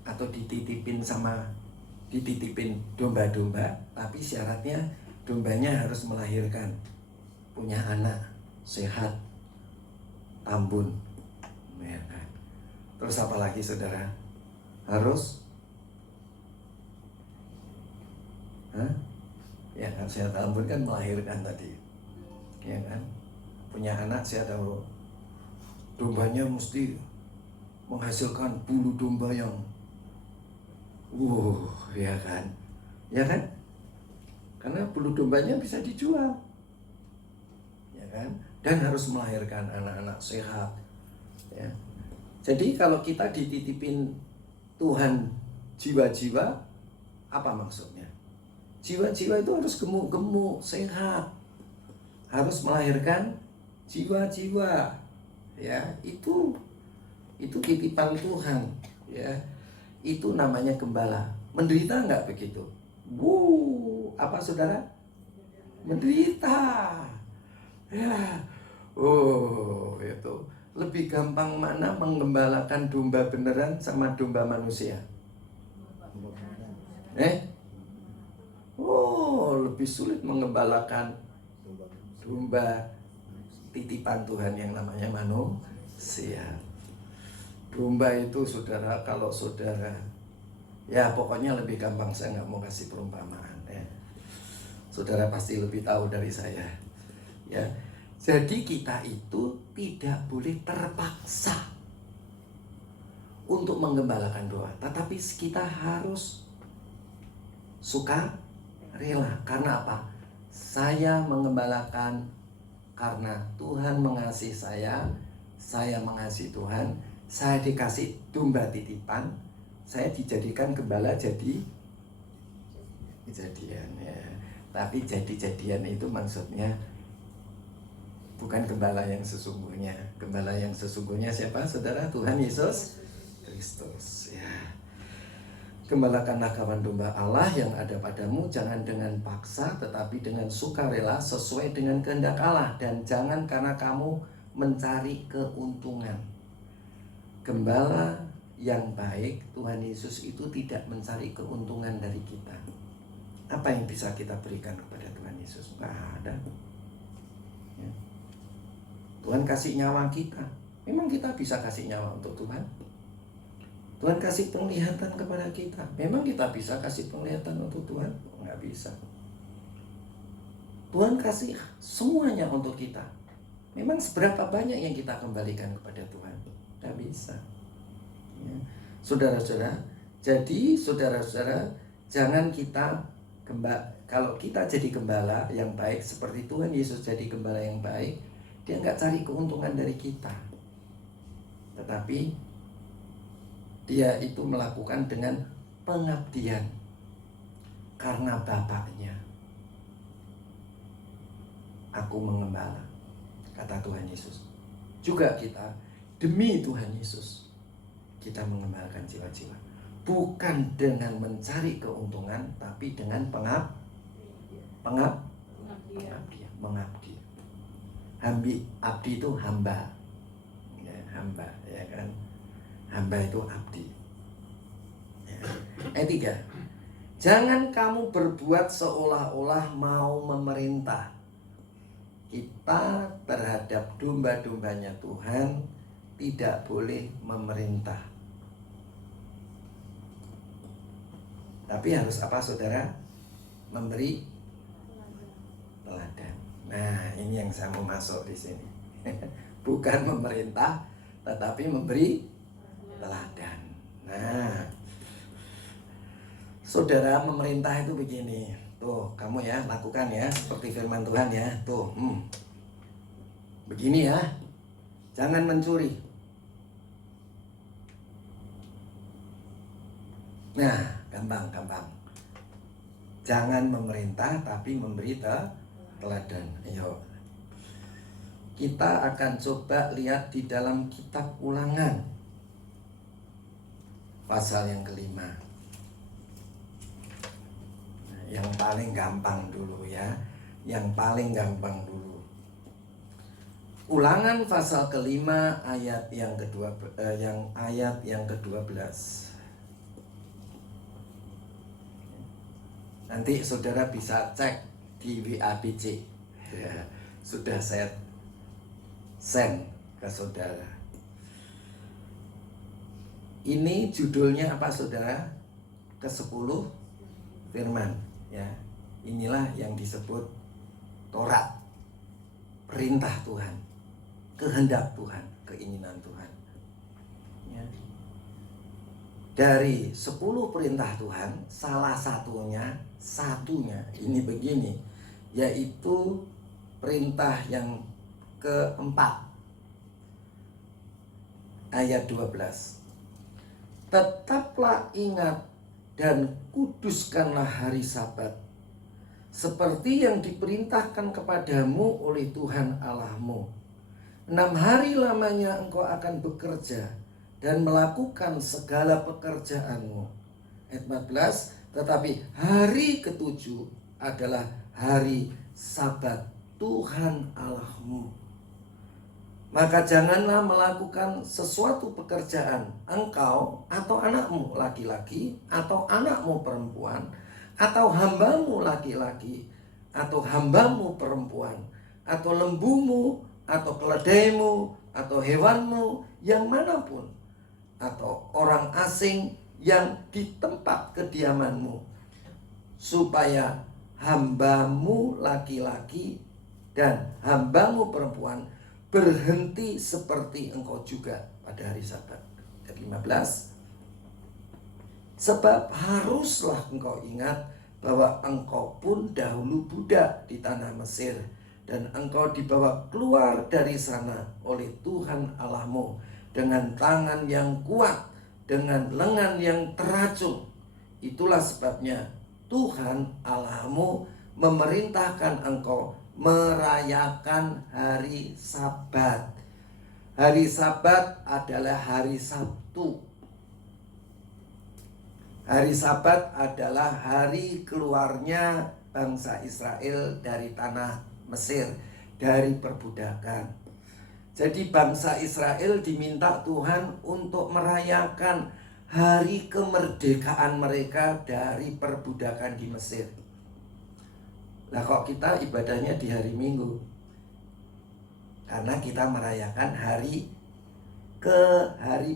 atau dititipin domba-domba, tapi syaratnya dombanya harus melahirkan, punya anak sehat, tambun, ya kan? Terus apa lagi saudara? Harus ya kan, sehat tambun kan melahirkan tadi, ya kan? Punya anak sehat tambun, dombanya mesti menghasilkan bulu domba yang ya kan? Ya kan? Karena bulu dombanya bisa dijual. Ya kan? Dan harus melahirkan anak-anak sehat. Ya. Jadi kalau kita dititipin Tuhan jiwa-jiwa, apa maksudnya? Jiwa-jiwa itu harus gemuk-gemuk, sehat. Harus melahirkan jiwa-jiwa. Ya, itu titipan Tuhan, ya. Itu namanya gembala. Menderita enggak begitu? Apa saudara? Menderita. Ya. Itu. Lebih gampang mana menggembalakan domba beneran sama domba manusia? Lebih sulit menggembalakan domba titipan Tuhan yang namanya manusia. Domba itu saudara, kalau saudara, ya pokoknya lebih gampang, saya nggak mau kasih perumpamaan ya. Saudara pasti lebih tahu dari saya. Ya, jadi kita itu tidak boleh terpaksa untuk menggembalakan doa, tetapi kita harus suka rela. Karena apa? Saya menggembalakan karena Tuhan mengasihi saya mengasihi Tuhan. Saya dikasih domba titipan, saya dijadikan gembala jadi kejadian ya. Tapi jadi-jadian itu maksudnya bukan gembala yang sesungguhnya. Gembala yang sesungguhnya siapa saudara? Tuhan Yesus Kristus ya. Gembalakanlah kawan domba Allah yang ada padamu, jangan dengan paksa tetapi dengan sukarela sesuai dengan kehendak Allah, dan jangan karena kamu mencari keuntungan. Gembala yang baik, Tuhan Yesus itu tidak mencari keuntungan dari kita. Apa yang bisa kita berikan kepada Tuhan Yesus? Nggak ada. Ya. Tuhan kasih nyawa kita. Memang kita bisa kasih nyawa untuk Tuhan? Tuhan kasih penglihatan kepada kita. Memang kita bisa kasih penglihatan untuk Tuhan? Nggak bisa. Tuhan kasih semuanya untuk kita. Memang seberapa banyak yang kita kembalikan kepada Tuhan? Nggak bisa. Ya. Saudara-saudara, jadi saudara-saudara, jangan kita kalau kita jadi gembala yang baik seperti Tuhan Yesus jadi gembala yang baik, dia nggak cari keuntungan dari kita, tetapi dia itu melakukan dengan pengabdian karena Bapaknya. Aku mengembala, kata Tuhan Yesus. Juga kita demi Tuhan Yesus kita mengembalakan jiwa-jiwa, bukan dengan mencari keuntungan, tapi dengan mengabdi. Abdi itu hamba, ya, hamba, ya kan? Hamba itu abdi. Ya. 3. Jangan kamu berbuat seolah-olah mau memerintah. Kita terhadap domba-dombanya Tuhan tidak boleh memerintah. Tapi harus apa saudara? Memberi teladan. Nah, ini yang saya mau masuk di sini. Bukan memerintah, tetapi memberi teladan. Nah, saudara, memerintah itu begini. Tuh, kamu ya lakukan ya seperti firman Tuhan ya. Tuh, begini ya. Jangan mencuri. Nah, gampang. Jangan memerintah tapi memberi teladan. Ayo. Kita akan coba lihat di dalam kitab Ulangan pasal yang kelima. Yang paling gampang dulu ya. Yang paling gampang dulu. Ulangan pasal kelima ayat yang ke-12. Nanti saudara bisa cek di WABC ya, sudah saya send ke saudara. Ini judulnya apa saudara? Ke-10 firman ya. Inilah yang disebut Taurat, perintah Tuhan, kehendak Tuhan, keinginan Tuhan ya. Dari 10 perintah Tuhan, salah satunya ini begini, yaitu perintah yang keempat, ayat 12. Tetaplah ingat dan kuduskanlah hari Sabat, seperti yang diperintahkan kepadamu oleh Tuhan Allahmu. 6 hari lamanya engkau akan bekerja dan melakukan segala pekerjaanmu. Ayat 14. Tetapi hari ke-7 adalah hari Sabat Tuhan Allahmu. Maka janganlah melakukan sesuatu pekerjaan engkau atau anakmu laki-laki atau anakmu perempuan atau hambamu laki-laki atau hambamu perempuan atau lembumu atau keledaimu atau hewanmu yang manapun atau orang asing yang di tempat kediamanmu, supaya hambamu laki-laki dan hambamu perempuan berhenti seperti engkau juga pada hari Sabat. Ayat 15. Sebab haruslah engkau ingat bahwa engkau pun dahulu budak di tanah Mesir, dan engkau dibawa keluar dari sana oleh Tuhan Allahmu dengan tangan yang kuat, dengan lengan yang teracung. Itulah sebabnya Tuhan Allahmu memerintahkan engkau merayakan hari Sabat. Hari Sabat adalah hari Sabtu. Hari Sabat adalah hari keluarnya bangsa Israel dari tanah Mesir, dari perbudakan. Jadi bangsa Israel diminta Tuhan untuk merayakan hari kemerdekaan mereka dari perbudakan di Mesir. Nah, kok kita ibadahnya di hari Minggu? Karena kita merayakan hari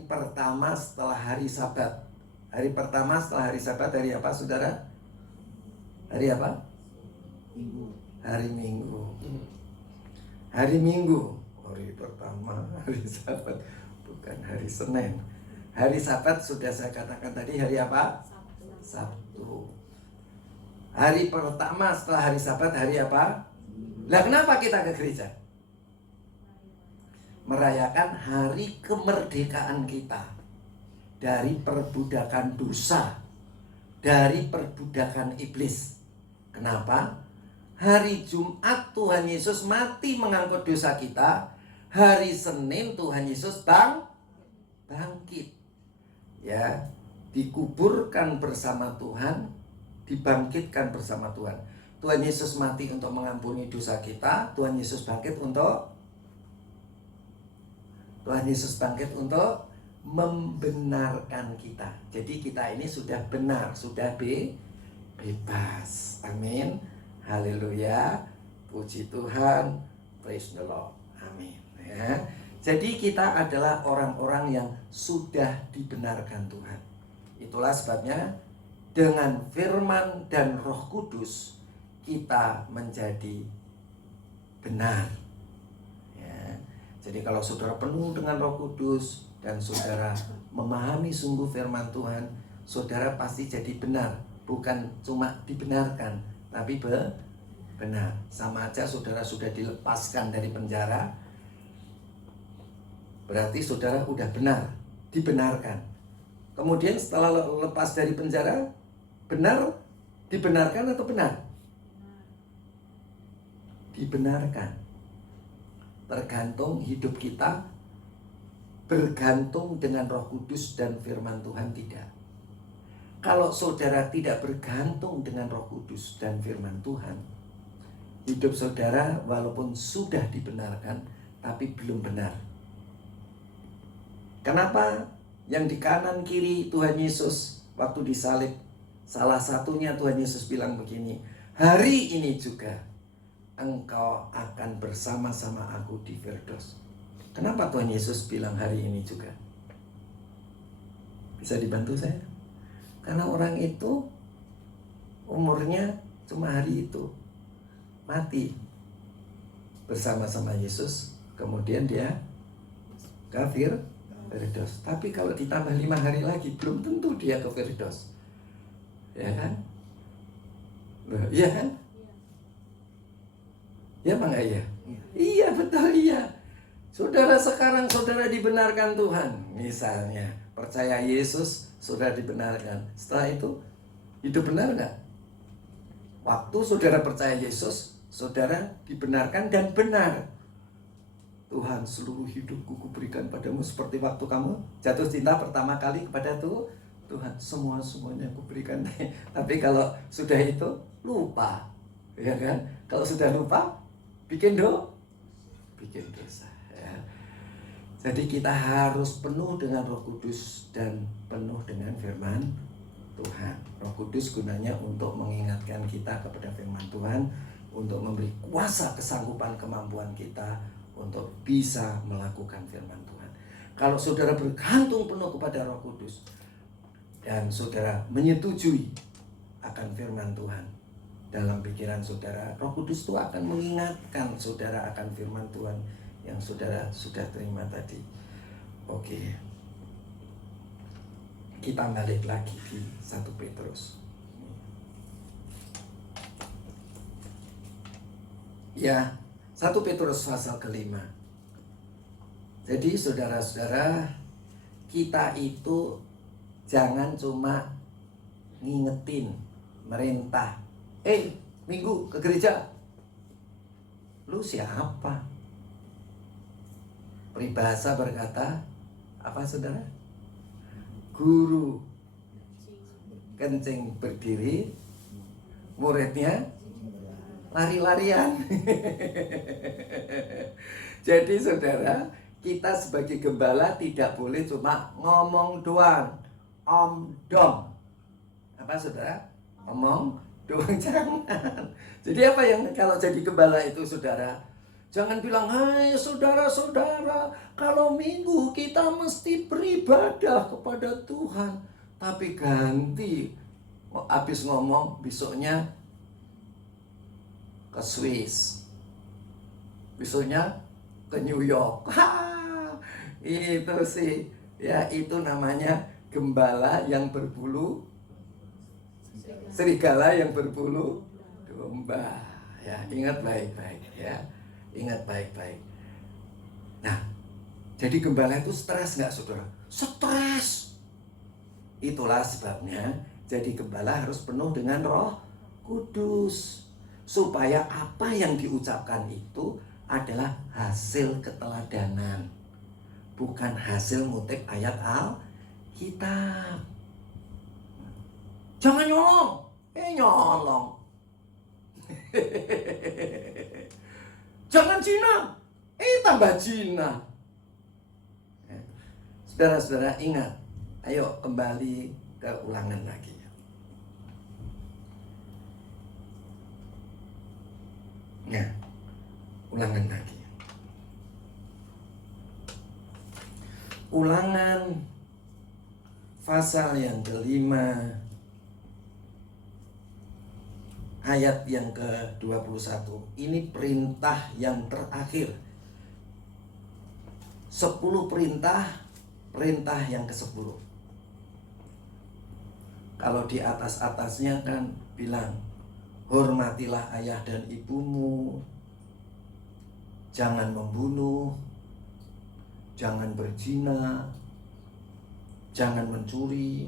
pertama setelah hari Sabat. Hari pertama setelah hari Sabat hari apa, saudara? Hari apa? Minggu. Hari Minggu. Hari Minggu. Hari pertama, hari Sabat, bukan hari Senin. Hari Sabat sudah saya katakan tadi, hari apa? Sabtu. Hari pertama setelah hari Sabat hari apa? Lah, kenapa kita ke gereja? Merayakan hari kemerdekaan kita dari perbudakan dosa, dari perbudakan iblis. Kenapa? Hari Jumat Tuhan Yesus mati mengangkut dosa kita. Hari Senin Tuhan Yesus bangkit. Ya, dikuburkan bersama Tuhan, dibangkitkan bersama Tuhan. Tuhan Yesus mati untuk mengampuni dosa kita. Tuhan Yesus bangkit untuk membenarkan kita. Jadi kita ini sudah benar, sudah bebas. Amin. Haleluya. Puji Tuhan. Praise the Lord. Amin. Ya. Jadi kita adalah orang-orang yang sudah dibenarkan Tuhan. Itulah sebabnya dengan firman dan Roh Kudus kita menjadi benar. Ya. Jadi kalau saudara penuh dengan Roh Kudus dan saudara memahami sungguh firman Tuhan, saudara pasti jadi benar. Bukan cuma dibenarkan, tapi benar. Sama aja saudara sudah dilepaskan dari penjara, berarti saudara udah benar, dibenarkan. Kemudian setelah lepas dari penjara, benar, dibenarkan atau benar? Dibenarkan. Tergantung hidup kita bergantung dengan Roh Kudus dan firman Tuhan tidak. Kalau saudara tidak bergantung dengan Roh Kudus dan firman Tuhan, hidup saudara walaupun sudah dibenarkan tapi belum benar. Kenapa? Yang di kanan kiri Tuhan Yesus waktu disalib, salah satunya Tuhan Yesus bilang begini, hari ini juga engkau akan bersama-sama aku di Firdaus. Kenapa Tuhan Yesus bilang hari ini juga? Bisa dibantu saya? Karena orang itu umurnya cuma hari itu, mati bersama-sama Yesus, kemudian dia ke Firdaus. Tapi kalau ditambah 5 hari lagi, belum tentu dia ke Firdaus. Ya kan? Iya kan? Ya Bang Ayah? Iya betul iya. Saudara sekarang saudara dibenarkan Tuhan. Misalnya percaya Yesus, saudara dibenarkan. Setelah itu hidup benar enggak? Waktu saudara percaya Yesus, saudara dibenarkan dan benar. Tuhan, seluruh hidupku kuberikan padamu, seperti waktu kamu jatuh cinta pertama kali kepada Tuhan. Semuanya kuberikan. Tapi kalau sudah itu lupa, ya kan? Kalau sudah lupa, bikin dosa. Ya. Jadi kita harus penuh dengan Roh Kudus dan penuh dengan firman Tuhan. Roh Kudus gunanya untuk mengingatkan kita kepada firman Tuhan, untuk memberi kuasa, kesanggupan, kemampuan kita untuk bisa melakukan firman Tuhan. Kalau saudara bergantung penuh kepada Roh Kudus dan saudara menyetujui akan firman Tuhan dalam pikiran saudara, Roh Kudus itu akan mengingatkan saudara akan firman Tuhan yang saudara sudah terima tadi. Oke. Kita balik lagi di 1 Petrus. Ya, 1 Petrus pasal ke-5. Jadi saudara-saudara, kita itu jangan cuma ngingetin, merintah. Minggu ke gereja. Lu siapa? Peribahasa berkata, apa saudara? Guru kencing berdiri, muridnya lari-larian. Jadi saudara, kita sebagai gembala tidak boleh cuma ngomong doang, omdom. Apa saudara? Ngomong doang, jangan. Jadi apa yang kalau jadi gembala itu saudara? Jangan bilang, hai saudara-saudara, kalau minggu kita mesti beribadah kepada Tuhan. Tapi ganti, habis ngomong besoknya ke Swiss, besoknya ke New York. Itu sih, ya itu namanya gembala yang berbulu serigala yang berbulu domba. Ya, ingat baik-baik ya. Ingat baik-baik. Nah, jadi gembala itu stres nggak saudara? Stres. Itulah sebabnya jadi gembala harus penuh dengan Roh Kudus. Supaya apa yang diucapkan itu adalah hasil keteladanan, bukan hasil ngutip ayat Alkitab. Jangan nyolong. Nyolong. Jangan zina. Tambah zina. Saudara-saudara ingat. Ayo kembali ke ulangan lagi. Ya, ulangan lagi. Ulangan pasal yang ke-5 ayat yang ke-21. Ini perintah yang terakhir. 10 perintah, perintah yang ke-10. Kalau di atas-atasnya kan bilang, hormatilah ayah dan ibumu, jangan membunuh, jangan berzina, jangan mencuri,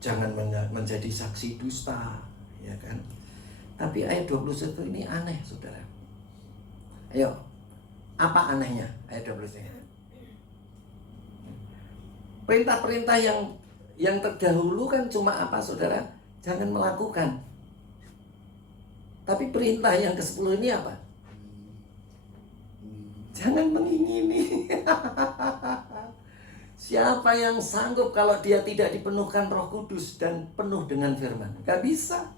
jangan menjadi saksi dusta, ya kan? Tapi ayat 21 ini aneh, saudara. Ayo, apa anehnya ayat 21? Perintah-perintah yang terdahulu kan cuma apa, saudara? Jangan melakukan. Tapi perintah yang ke-10 ini apa? Jangan mengingini. Siapa yang sanggup kalau dia tidak dipenuhkan Roh Kudus dan penuh dengan firman? Gak bisa.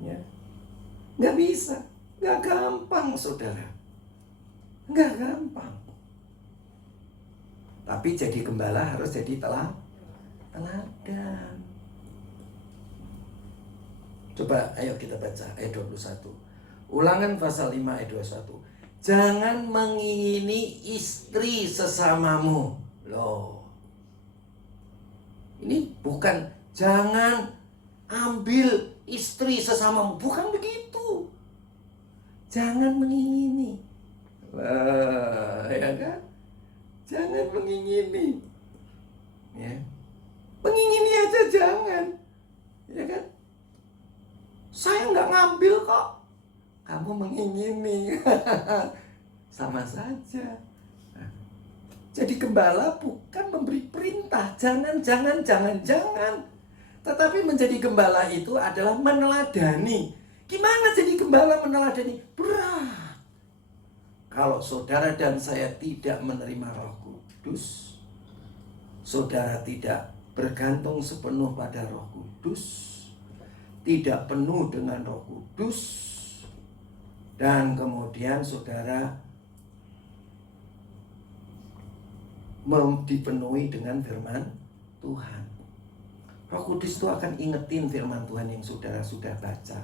Ya. Gak bisa. Gak gampang, saudara. Gak gampang. Tapi jadi gembala harus jadi teladan. Coba ayo kita baca ayat 21. Ulangan pasal 5 ayat 21. Jangan mengingini istri sesamamu. Loh. Ini bukan jangan ambil istri sesamamu. Bukan begitu. Jangan mengingini. Ya kan? Jangan mengingini. Ya. Mengingini aja jangan. Ya kan? Saya nggak ngambil kok. Kamu mengingini. Sama saja. Nah, jadi gembala bukan memberi perintah. Jangan. Tetapi menjadi gembala itu adalah meneladani. Gimana jadi gembala meneladani? Berat. Kalau saudara dan saya tidak menerima Roh Kudus, saudara tidak bergantung sepenuh pada Roh Kudus, tidak penuh dengan Roh Kudus, dan kemudian saudara dipenuhi dengan firman Tuhan. Roh Kudus itu akan ingetin firman Tuhan yang saudara sudah baca.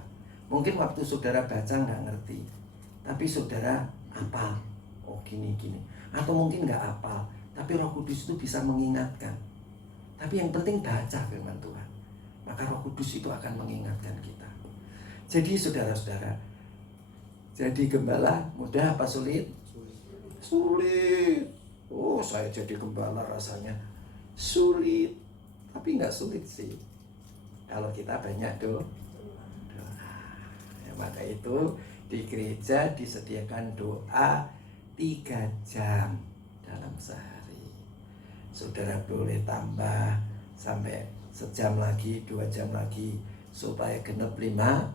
Mungkin waktu saudara baca nggak ngerti, tapi saudara apal. Oh gini. Atau mungkin nggak apal, tapi Roh Kudus itu bisa mengingatkan. Tapi yang penting baca firman Tuhan. Maka Roh Kudus itu akan mengingatkan kita. Jadi saudara-saudara, jadi gembala mudah apa sulit? Sulit. Oh, saya jadi gembala rasanya sulit. Tapi nggak sulit sih. Kalau kita banyak doa. Ya, maka itu di gereja disediakan doa 3 jam dalam sehari. Saudara boleh tambah sampai sejam lagi, 2 jam lagi, supaya genep 5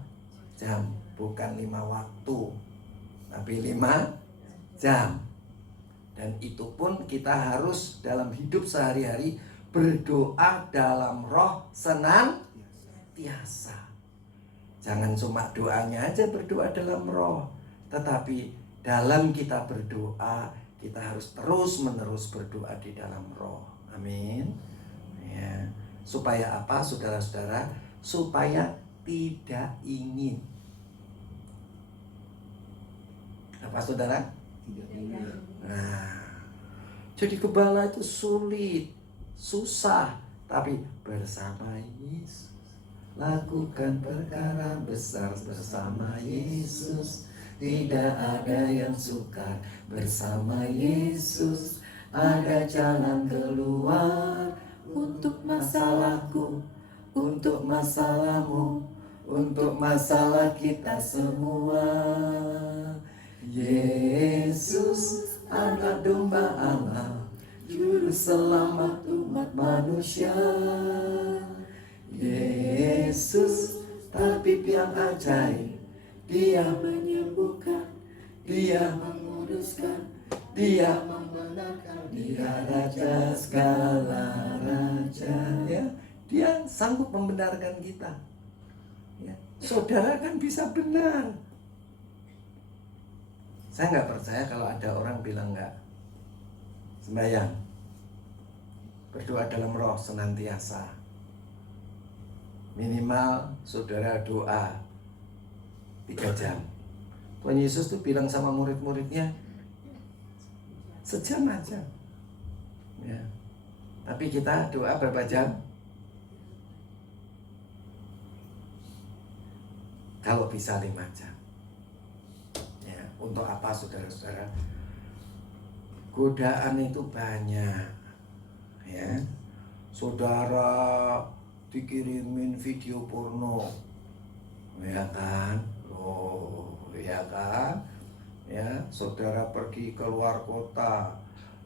jam. Bukan 5 waktu, tapi 5 jam. Dan itu pun kita harus dalam hidup sehari-hari berdoa dalam roh senantiasa. Jangan cuma doanya aja berdoa dalam roh, tetapi dalam kita berdoa, kita harus terus-menerus berdoa di dalam roh. Amin. Ya. Supaya apa, saudara-saudara? Supaya tidak ingin. Apa, saudara? Tidak ingin. Nah, jadi gembala itu sulit, susah, tapi bersama Yesus lakukan perkara besar bersama Yesus. Tidak ada yang sukar bersama Yesus. Ada jalan keluar untuk masalahku, untuk masalahmu, untuk masalah kita semua. Yesus anak domba Allah, juru selamat umat manusia. Yesus tabib yang ajaib, Dia menyembuhkan, Dia menguruskan, Dia membenarkan, Dia raja segala raja. Ya, Dia sanggup membenarkan kita. Ya, saudara kan bisa benar. Saya nggak percaya kalau ada orang bilang nggak sembahyang, berdoa dalam roh senantiasa. minimal saudara doa 3 jam. Tuhan Yesus tuh bilang sama murid-muridnya, sejam aja. Ya. Tapi kita doa berapa jam? Kalau bisa 5 jam. Ya, untuk apa saudara-saudara? Godaan itu banyak. Ya. Saudara dikirimin video porno. Ya kan? Oh, ya kan? Ya, saudara pergi keluar kota,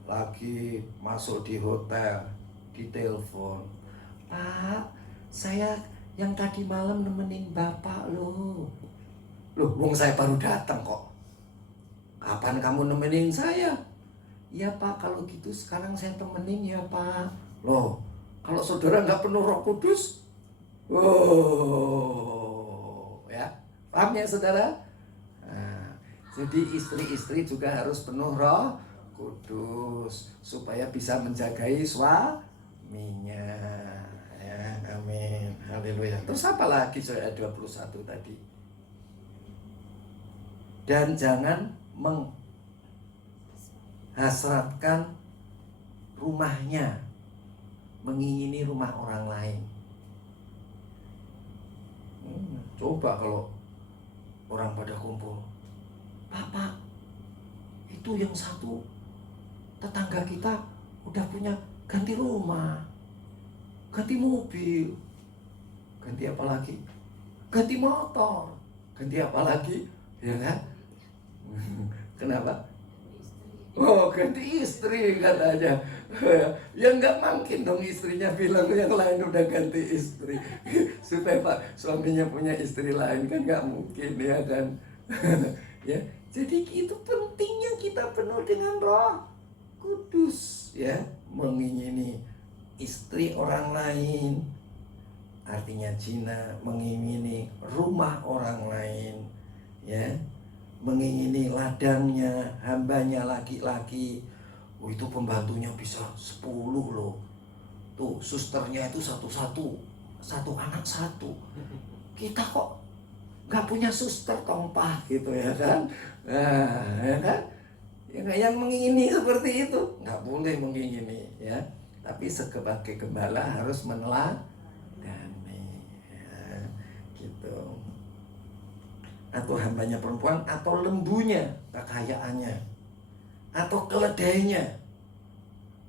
lagi masuk di hotel, ditelepon, Pak, saya yang tadi malam nemenin Bapak loh. Loh, wong saya baru datang kok. Kapan kamu nemenin saya? Ya Pak, kalau gitu sekarang saya temenin ya Pak. Loh, kalau saudara nggak penuh Roh Kudus, ya, paham ya saudara? Nah, jadi istri-istri juga harus penuh Roh Kudus supaya bisa menjagai suaminya. Ya, amin. Haleluya. Terus apa lagi ayat 21 tadi? Dan jangan menghasratkan rumahnya, mengingini rumah orang lain. Coba kalau orang pada kumpul, Pak, itu yang satu tetangga kita udah punya ganti rumah, ganti mobil, ganti apa lagi? Ganti motor, ganti apa lagi? Ya kan? Kenapa? Oh, ganti istri katanya. Ya nggak mungkin dong istrinya bilang yang lain udah ganti istri supaya Pak suaminya punya istri lain, kan nggak mungkin, ya kan? Ya, jadi itu pentingnya kita penuh dengan Roh Kudus, ya, mengingini istri orang lain, artinya zina, mengingini rumah orang lain, ya, mengingini ladangnya, hambanya laki-laki. Oh, itu pembantunya bisa 10 loh. Tuh, susternya itu satu anak satu. Kita kok nggak punya suster tompah gitu, ya kan? Nah, ya kan? Yang mengingini seperti itu nggak boleh mengingini, ya. Tapi sebagai gembala harus meneladani, ya, gitu. Atau hambanya perempuan, atau lembunya, kekayaannya, atau keledainya,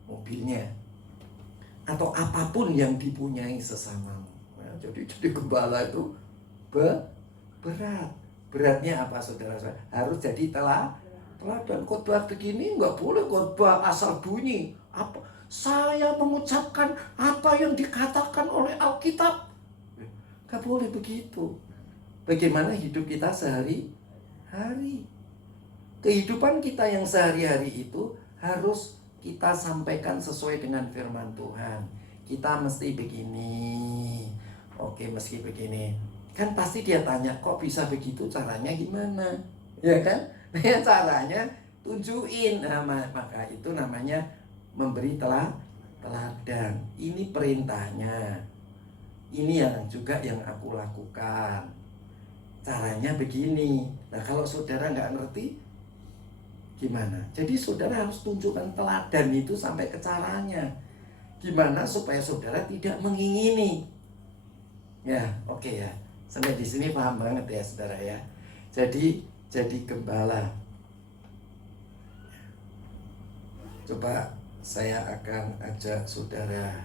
mobilnya, atau apapun yang dipunyai sesamamu. Nah, jadi gembala itu berat. Beratnya apa saudara? Harus jadi teladan. Khotbah begini nggak boleh khotbah asal bunyi. Apa? Saya mengucapkan apa yang dikatakan oleh Alkitab. Nggak boleh begitu. Bagaimana hidup kita sehari-hari? Kehidupan kita yang sehari-hari itu harus kita sampaikan sesuai dengan firman Tuhan. Kita mesti begini. Oke, meski begini. Kan pasti dia tanya, kok bisa begitu, caranya gimana? Ya kan? Ya, caranya tunjukin. Nah, maka itu namanya memberi teladan. Ini perintahnya. Ini yang juga yang aku lakukan. Caranya begini. Nah, kalau saudara nggak ngerti, gimana? Jadi saudara harus tunjukkan teladan itu sampai ke caranya. Gimana supaya saudara tidak mengingini. Ya, oke ya. Sampai di sini paham banget ya saudara ya. Jadi gembala. Coba saya akan ajak saudara,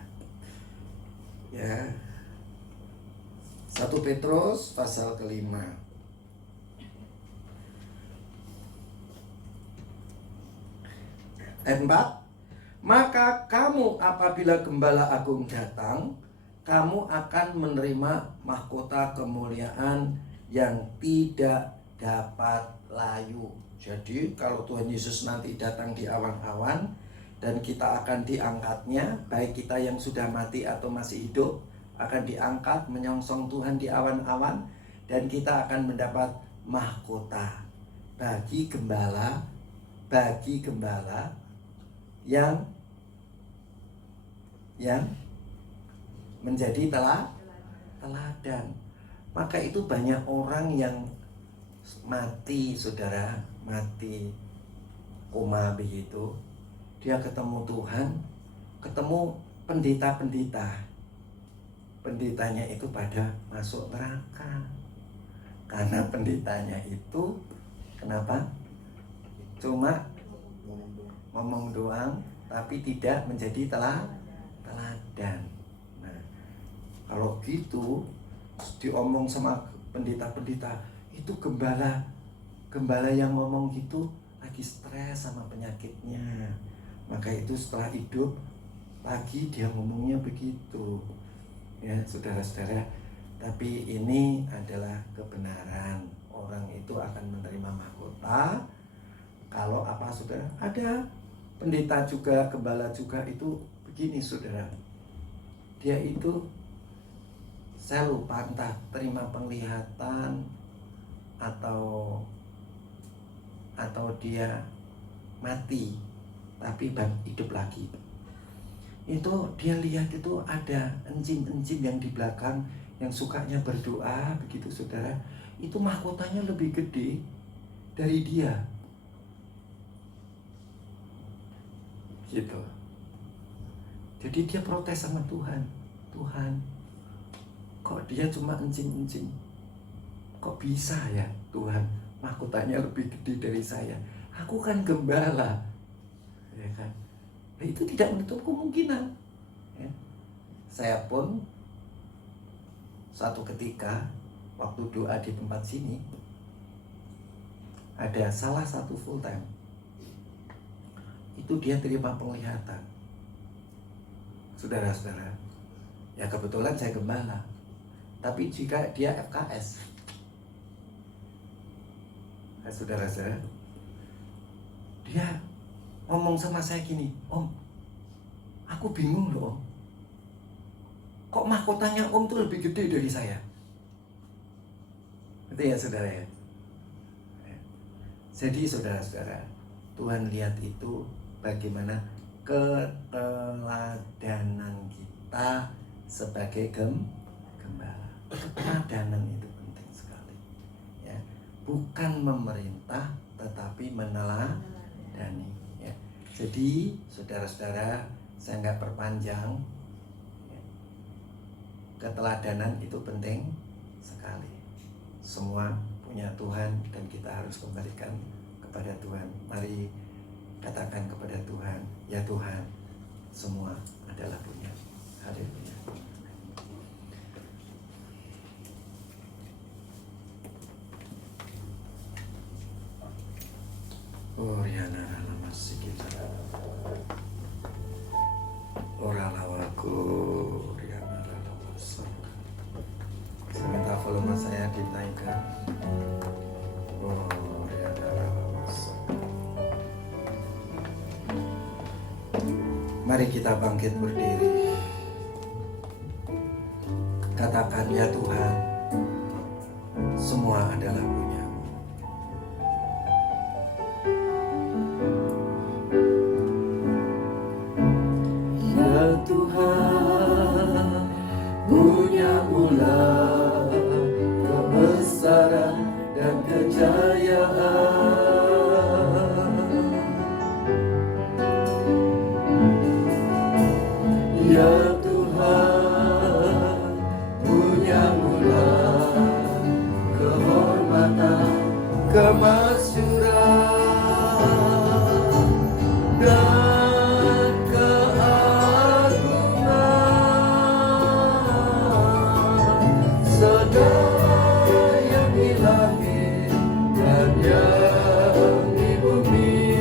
ya, 1 Petrus pasal ke-5. Ayat 4. Maka kamu apabila gembala agung datang, kamu akan menerima mahkota kemuliaan yang tidak dapat layu. Jadi kalau Tuhan Yesus nanti datang di awan-awan dan kita akan diangkatnya, baik kita yang sudah mati atau masih hidup, akan diangkat menyongsong Tuhan di awan-awan, dan kita akan mendapat mahkota bagi gembala yang menjadi teladan. Maka itu banyak orang yang mati, saudara, mati koma begitu. Dia ketemu Tuhan, ketemu pendeta-pendeta. Pendetanya itu pada masuk neraka. Karena pendetanya itu kenapa? Cuma ngomong doang, tapi tidak menjadi teladan. Nah, kalau gitu diomong sama pendeta-pendeta, itu gembala yang ngomong gitu lagi stres sama penyakitnya. Maka itu setelah hidup lagi dia ngomongnya begitu. Ya, saudara-saudara, tapi ini adalah kebenaran. Orang itu akan menerima mahkota kalau apa, saudara? Ada pendeta juga, gembala juga itu begini, saudara. Dia itu, saya lupa entah terima penglihatan atau dia mati tapi hidup lagi. Itu dia lihat itu ada encim-encim yang di belakang yang sukanya berdoa begitu, saudara. Itu mahkotanya lebih gede dari dia. Gitu. Jadi dia protes sama Tuhan. Tuhan, kok dia cuma encim-encim? Kok bisa ya Tuhan, mahkotanya lebih gede dari saya? Aku kan gembala, ya kan? Nah, itu tidak menutup kemungkinan. Ya. Saya pun suatu ketika waktu doa di tempat sini, ada salah satu full time. Itu dia terima penglihatan. Saudara-saudara, ya kebetulan saya gembala. Tapi jika dia FKS, saudara-saudara, dia ngomong sama saya gini, Om, aku bingung loh Om, kok mahkotanya Om tuh lebih gede dari saya? Itu ya saudara ya. Jadi saudara-saudara, Tuhan lihat itu bagaimana keteladanan kita sebagai gembala. Keteladanan itu penting sekali. Ya, bukan memerintah, tetapi meneladani. Ya. Jadi saudara-saudara, saya nggak perpanjang. Ya. Keteladanan itu penting sekali. Semua punya Tuhan dan kita harus kembalikan kepada Tuhan. Mari katakan kepada Tuhan, ya Tuhan, semua adalah punya. Haleluya. Oriana lama sikita. Ora lawaku, Oriana lama sana. Saya minta volume saya dinaikkan. Oriana lama sana. Mari kita bangkit berdiri. Katakan, ya Tuhan, semua adalah punya-Mu. Ya Tuhan, punya-Mu-lah kebesaran dan kejayaan. Ya Tuhan, punya-Mu-lah kehormatan, kemasyuran dan keagungan. Segala yang di langit dan yang di bumi,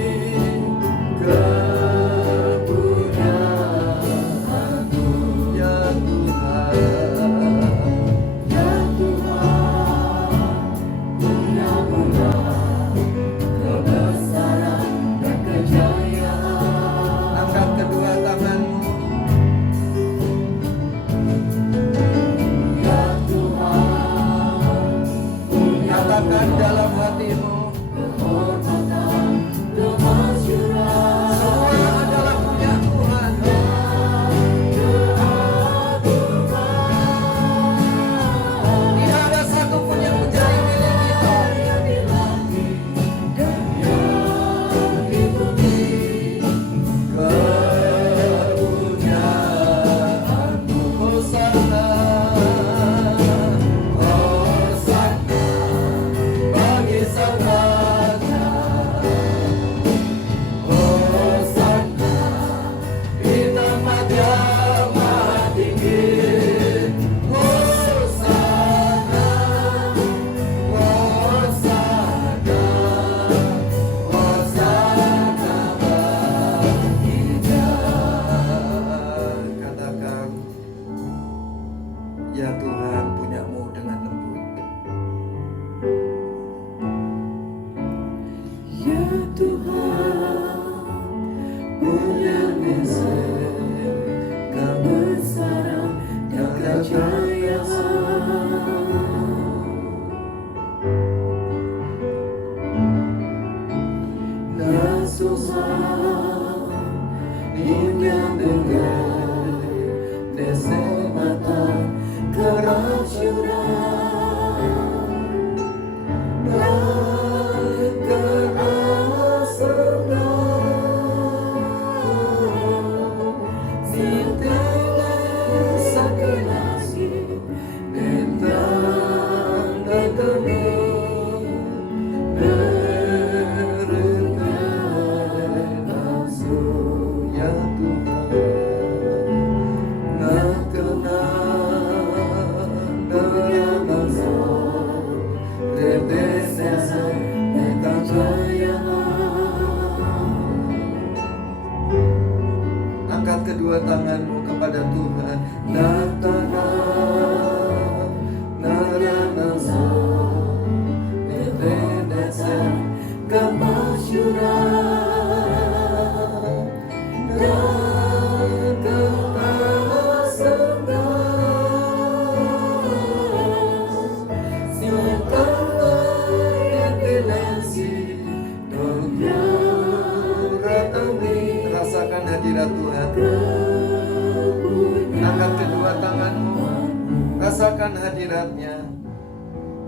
merasakan hadiratnya.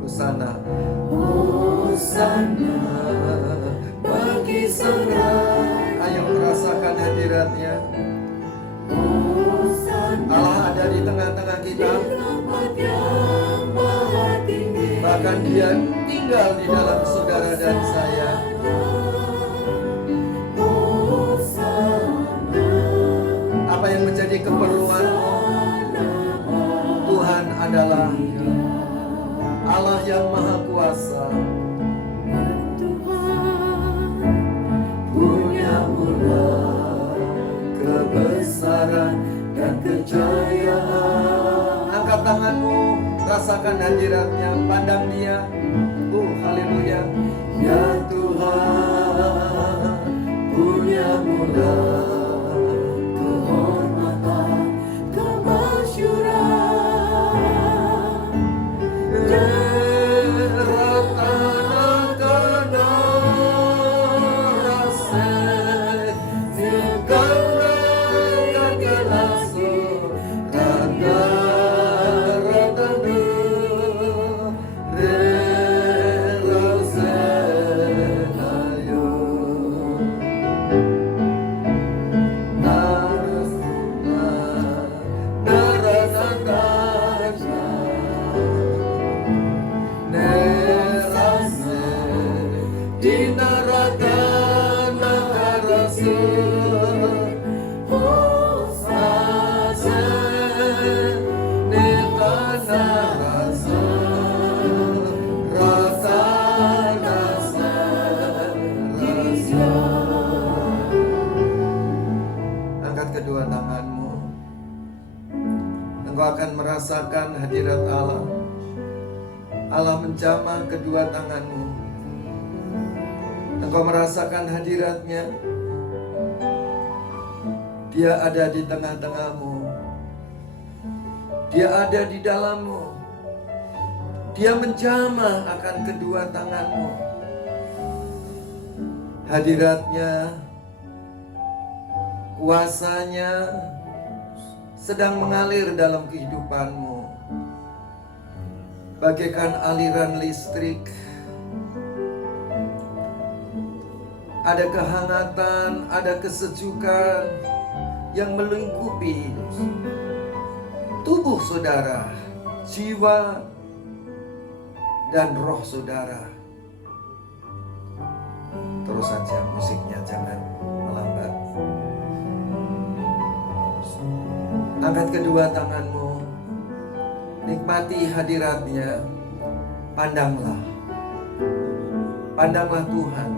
Hosana, Hosana bagi Sang Raja. Ayo merasakan hadiratnya. Allah ada di tengah-tengah kita. Bahkan Dia tinggal di dalam saudara dan saya. Apa yang menjadi keperluanmu? Tuhan adalah Allah yang Maha Kuasa. Punya mula kebesaran dan kejayaan. Angkat tanganmu, rasakan hadiratnya, pandang Dia. Haleluya. Ya Tuhan, punya mula kehormatan, kemasyuran. Kedua tanganmu, engkau akan merasakan hadirat Allah. Allah menjamah kedua tanganmu. Engkau merasakan hadiratnya. Dia ada di tengah-tengahmu. Dia ada di dalammu. Dia menjamah akan kedua tanganmu. Hadiratnya, kuasanya sedang mengalir dalam kehidupanmu, bagaikan aliran listrik. Ada kehangatan, ada kesejukan yang melingkupi tubuh saudara, jiwa, dan roh saudara. Terus saja musiknya, jangan melambat. Angkat kedua tanganmu, nikmati hadiratnya, pandanglah. Pandanglah Tuhan.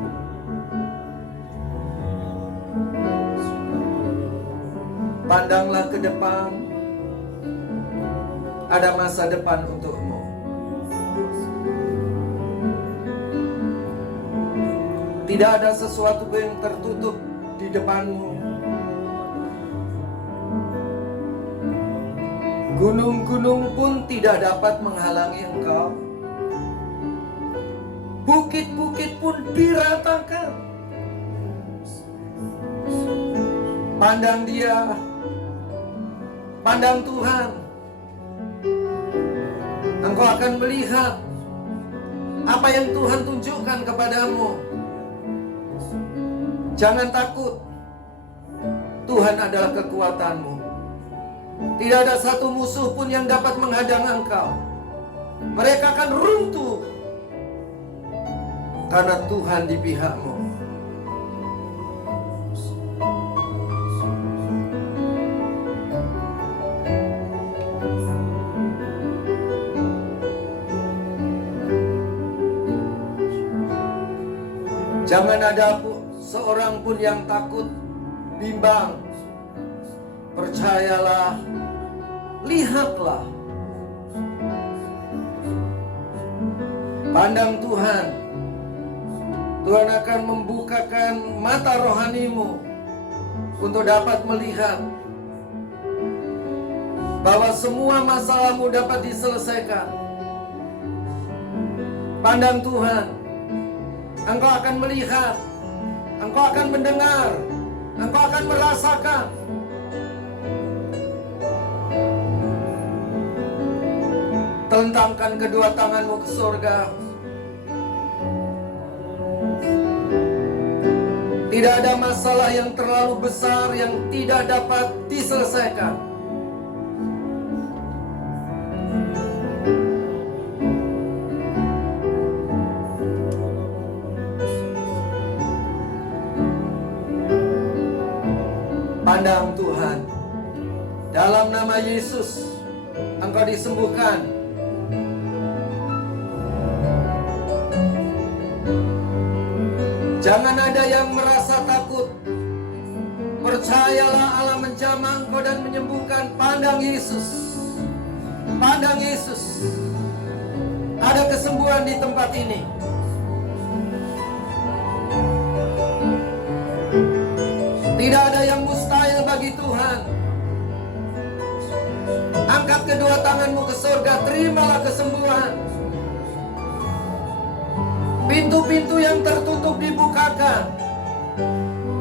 Pandanglah ke depan. Ada masa depan untukmu. Tidak ada sesuatu yang tertutup di depanmu. Gunung-gunung pun tidak dapat menghalangi engkau. Bukit-bukit pun diratakan. Pandang Dia, pandang Tuhan. Engkau akan melihat apa yang Tuhan tunjukkan kepadamu. Jangan takut. Tuhan adalah kekuatanmu. Tidak ada satu musuh pun yang dapat menghadang engkau. Mereka akan runtuh karena Tuhan di pihakmu. Jangan ada seorang pun yang takut, bimbang. Percayalah, lihatlah. Pandang Tuhan. Tuhan akan membukakan mata rohanimu untuk dapat melihat bahwa semua masalahmu dapat diselesaikan. Pandang Tuhan. Engkau akan melihat, engkau akan mendengar, engkau akan merasakan. Telentangkan kedua tanganmu ke surga. Tidak ada masalah yang terlalu besar yang tidak dapat diselesaikan. Pandang Tuhan, dalam nama Yesus, Engkau disembuhkan. Jangan ada yang merasa takut. Percayalah Allah menjamah engkau dan menyembuhkan. Pandang Yesus. Pandang Yesus. Ada kesembuhan di tempat ini. Tidak ada yang mustahil bagi Tuhan. Angkat kedua tanganmu ke surga, terimalah kesembuhan. Pintu-pintu yang tertutup dibukakan.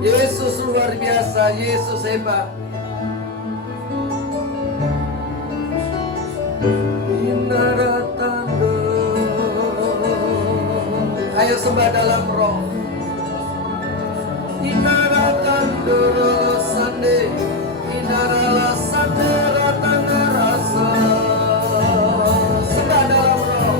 Yesus luar biasa, Yesus hebat. Ayo sembah dalam roh. Sembah dalam roh.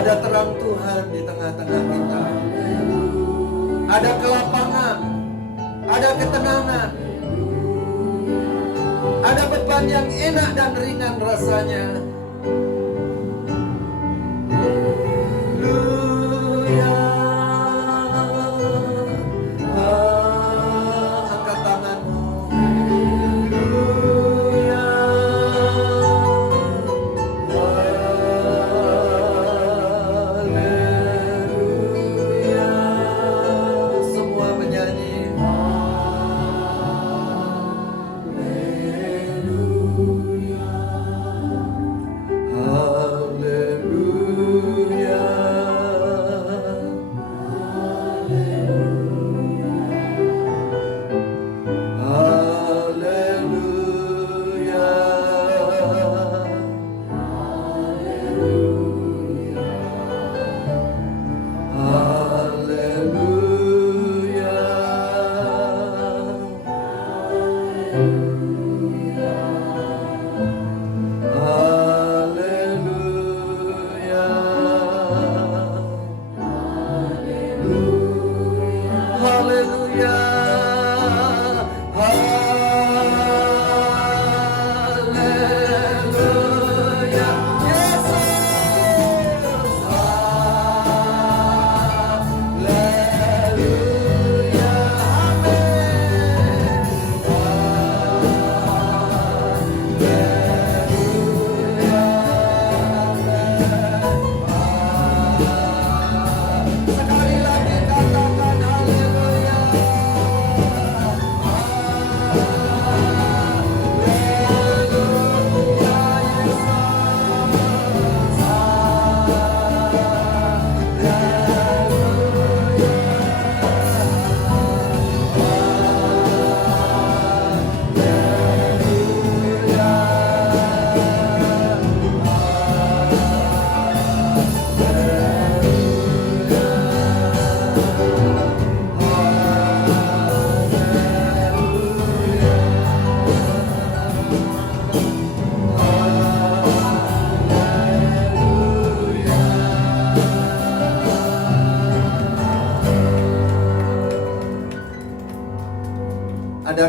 Ada terang Tuhan di tengah-tengah kita. Ada kelapangan, ada ketenangan, ada beban yang enak dan ringan rasanya. Angkat tanganmu.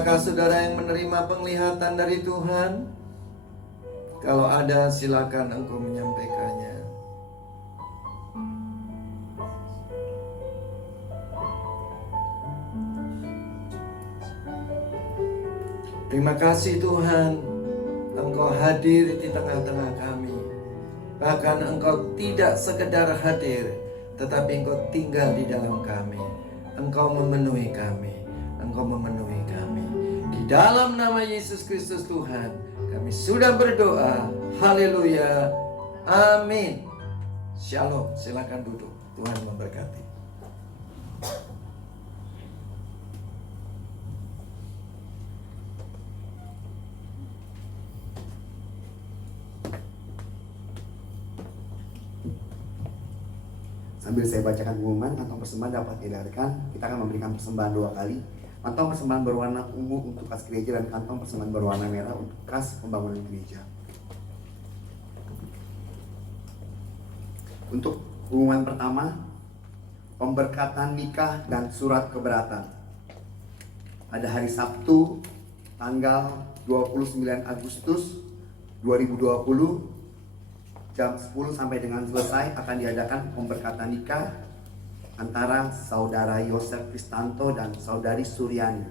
Adakah saudara yang menerima penglihatan dari Tuhan? Kalau ada, silakan engkau menyampaikannya. Terima kasih Tuhan, Engkau hadir di tengah-tengah kami. Bahkan Engkau tidak sekedar hadir, tetapi Engkau tinggal di dalam kami. Engkau memenuhi kami. Engkau memenuhi kami. Di dalam nama Yesus Kristus Tuhan, kami sudah berdoa. Haleluya. Amin. Shalom. Silakan duduk. Tuhan memberkati. Sambil saya bacakan pengumuman, kantong persembahan dapat diedarkan. Kita akan memberikan persembahan 2 kali. Kantong persembahan berwarna ungu untuk kas gereja dan kantong persembahan berwarna merah untuk kas pembangunan gereja. Untuk pengumuman pertama, pemberkatan nikah dan surat keberatan. Pada hari Sabtu, tanggal 29 Agustus 2020, jam 10 sampai dengan selesai akan diadakan pemberkatan nikah antara Saudara Yosef Kristanto dan Saudari Suryani.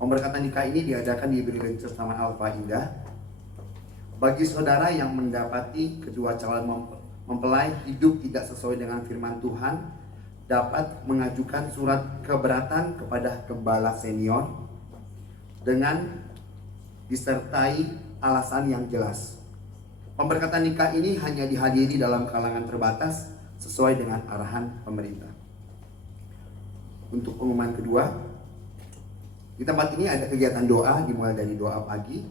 Pemberkatan nikah ini diadakan di Brilliant Church Taman Alpha Indah. Bagi saudara yang mendapati kedua calon mempelai hidup tidak sesuai dengan firman Tuhan, dapat mengajukan surat keberatan kepada gembala senior dengan disertai alasan yang jelas. Pemberkatan nikah ini hanya dihadiri dalam kalangan terbatas sesuai dengan arahan pemerintah. Untuk pengumuman kedua, di tempat ini ada kegiatan doa dimulai dari doa pagi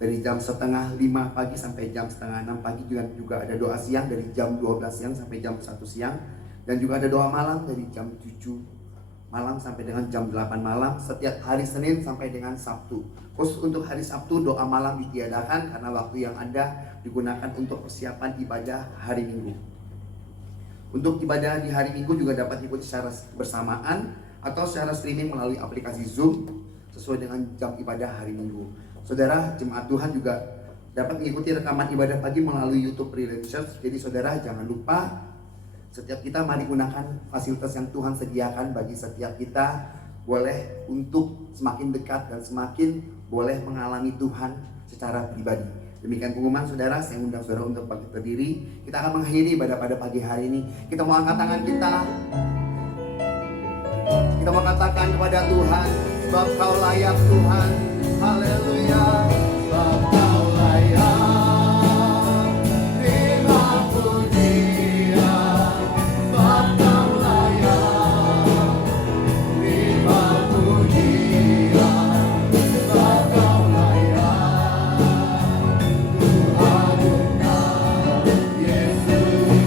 dari jam 4:30 pagi sampai jam 5:30 pagi, juga ada doa siang dari jam 12 siang sampai jam 1 siang, dan juga ada doa malam dari jam 7 malam sampai dengan jam 8 malam setiap hari Senin sampai dengan Sabtu. Khusus untuk hari Sabtu doa malam ditiadakan karena waktu yang ada digunakan untuk persiapan ibadah hari Minggu. Untuk ibadah di hari Minggu juga dapat diikuti secara bersamaan atau secara streaming melalui aplikasi Zoom sesuai dengan jam ibadah hari Minggu. Saudara jemaat Tuhan juga dapat mengikuti rekaman ibadah pagi melalui YouTube Brilliant Church. Jadi saudara jangan lupa, setiap kita mari gunakan fasilitas yang Tuhan sediakan bagi setiap kita, boleh untuk semakin dekat dan semakin boleh mengalami Tuhan secara pribadi. Demikian pengumuman saudara, saya undang saudara untuk bangkit berdiri. Kita akan mengakhiri ibadah pada pagi hari ini. Kita mau angkat tangan kita. Kita mau katakan kepada Tuhan, sebab Kau layak Tuhan. Haleluya. Sebab Kau layak. Terima pujian. Sebab Kau layak. Terima pujian. Sebab Kau layak. Tuhan Yesus,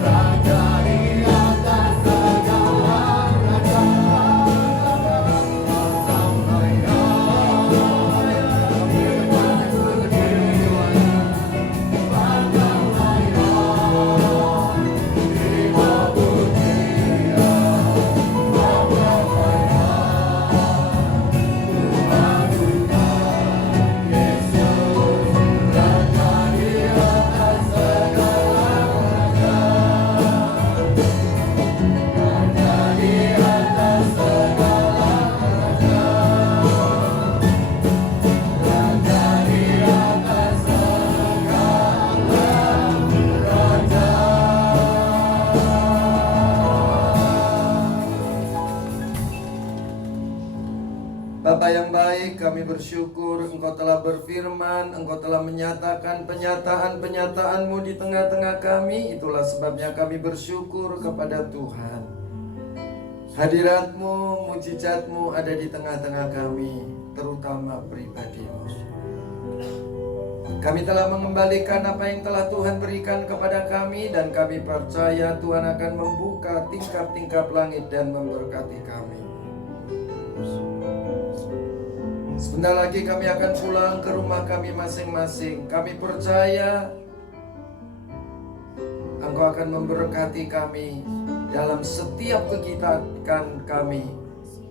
Raja di atas segala raja. Kau Bapa yang baik, kami bersyukur Engkau telah berfirman, Engkau telah menyatakan penyataan-penyataan-Mu di tengah-tengah kami. Itulah sebabnya kami bersyukur kepada Tuhan. Hadirat-Mu, mujizat-Mu ada di tengah-tengah kami, terutama pribadi-Mu. Kami telah mengembalikan apa yang telah Tuhan berikan kepada kami, dan kami percaya Tuhan akan membuka tingkap-tingkap langit dan memberkati kami. Sebentar lagi kami akan pulang ke rumah kami masing-masing. Kami percaya Engkau akan memberkati kami dalam setiap kegiatan kami.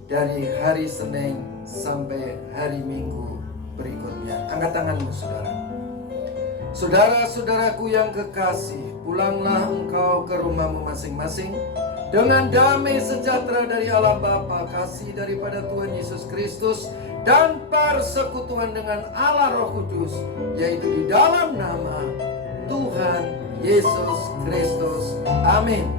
dari hari Senin sampai hari Minggu berikutnya. Angkat tanganmu saudara. Saudara-saudaraku yang kekasih, pulanglah engkau ke rumahmu masing-masing dengan damai sejahtera dari Allah Bapa, kasih daripada Tuhan Yesus Kristus, dan persekutuan dengan Allah Roh Kudus, yaitu di dalam nama Tuhan Yesus Kristus. Amin.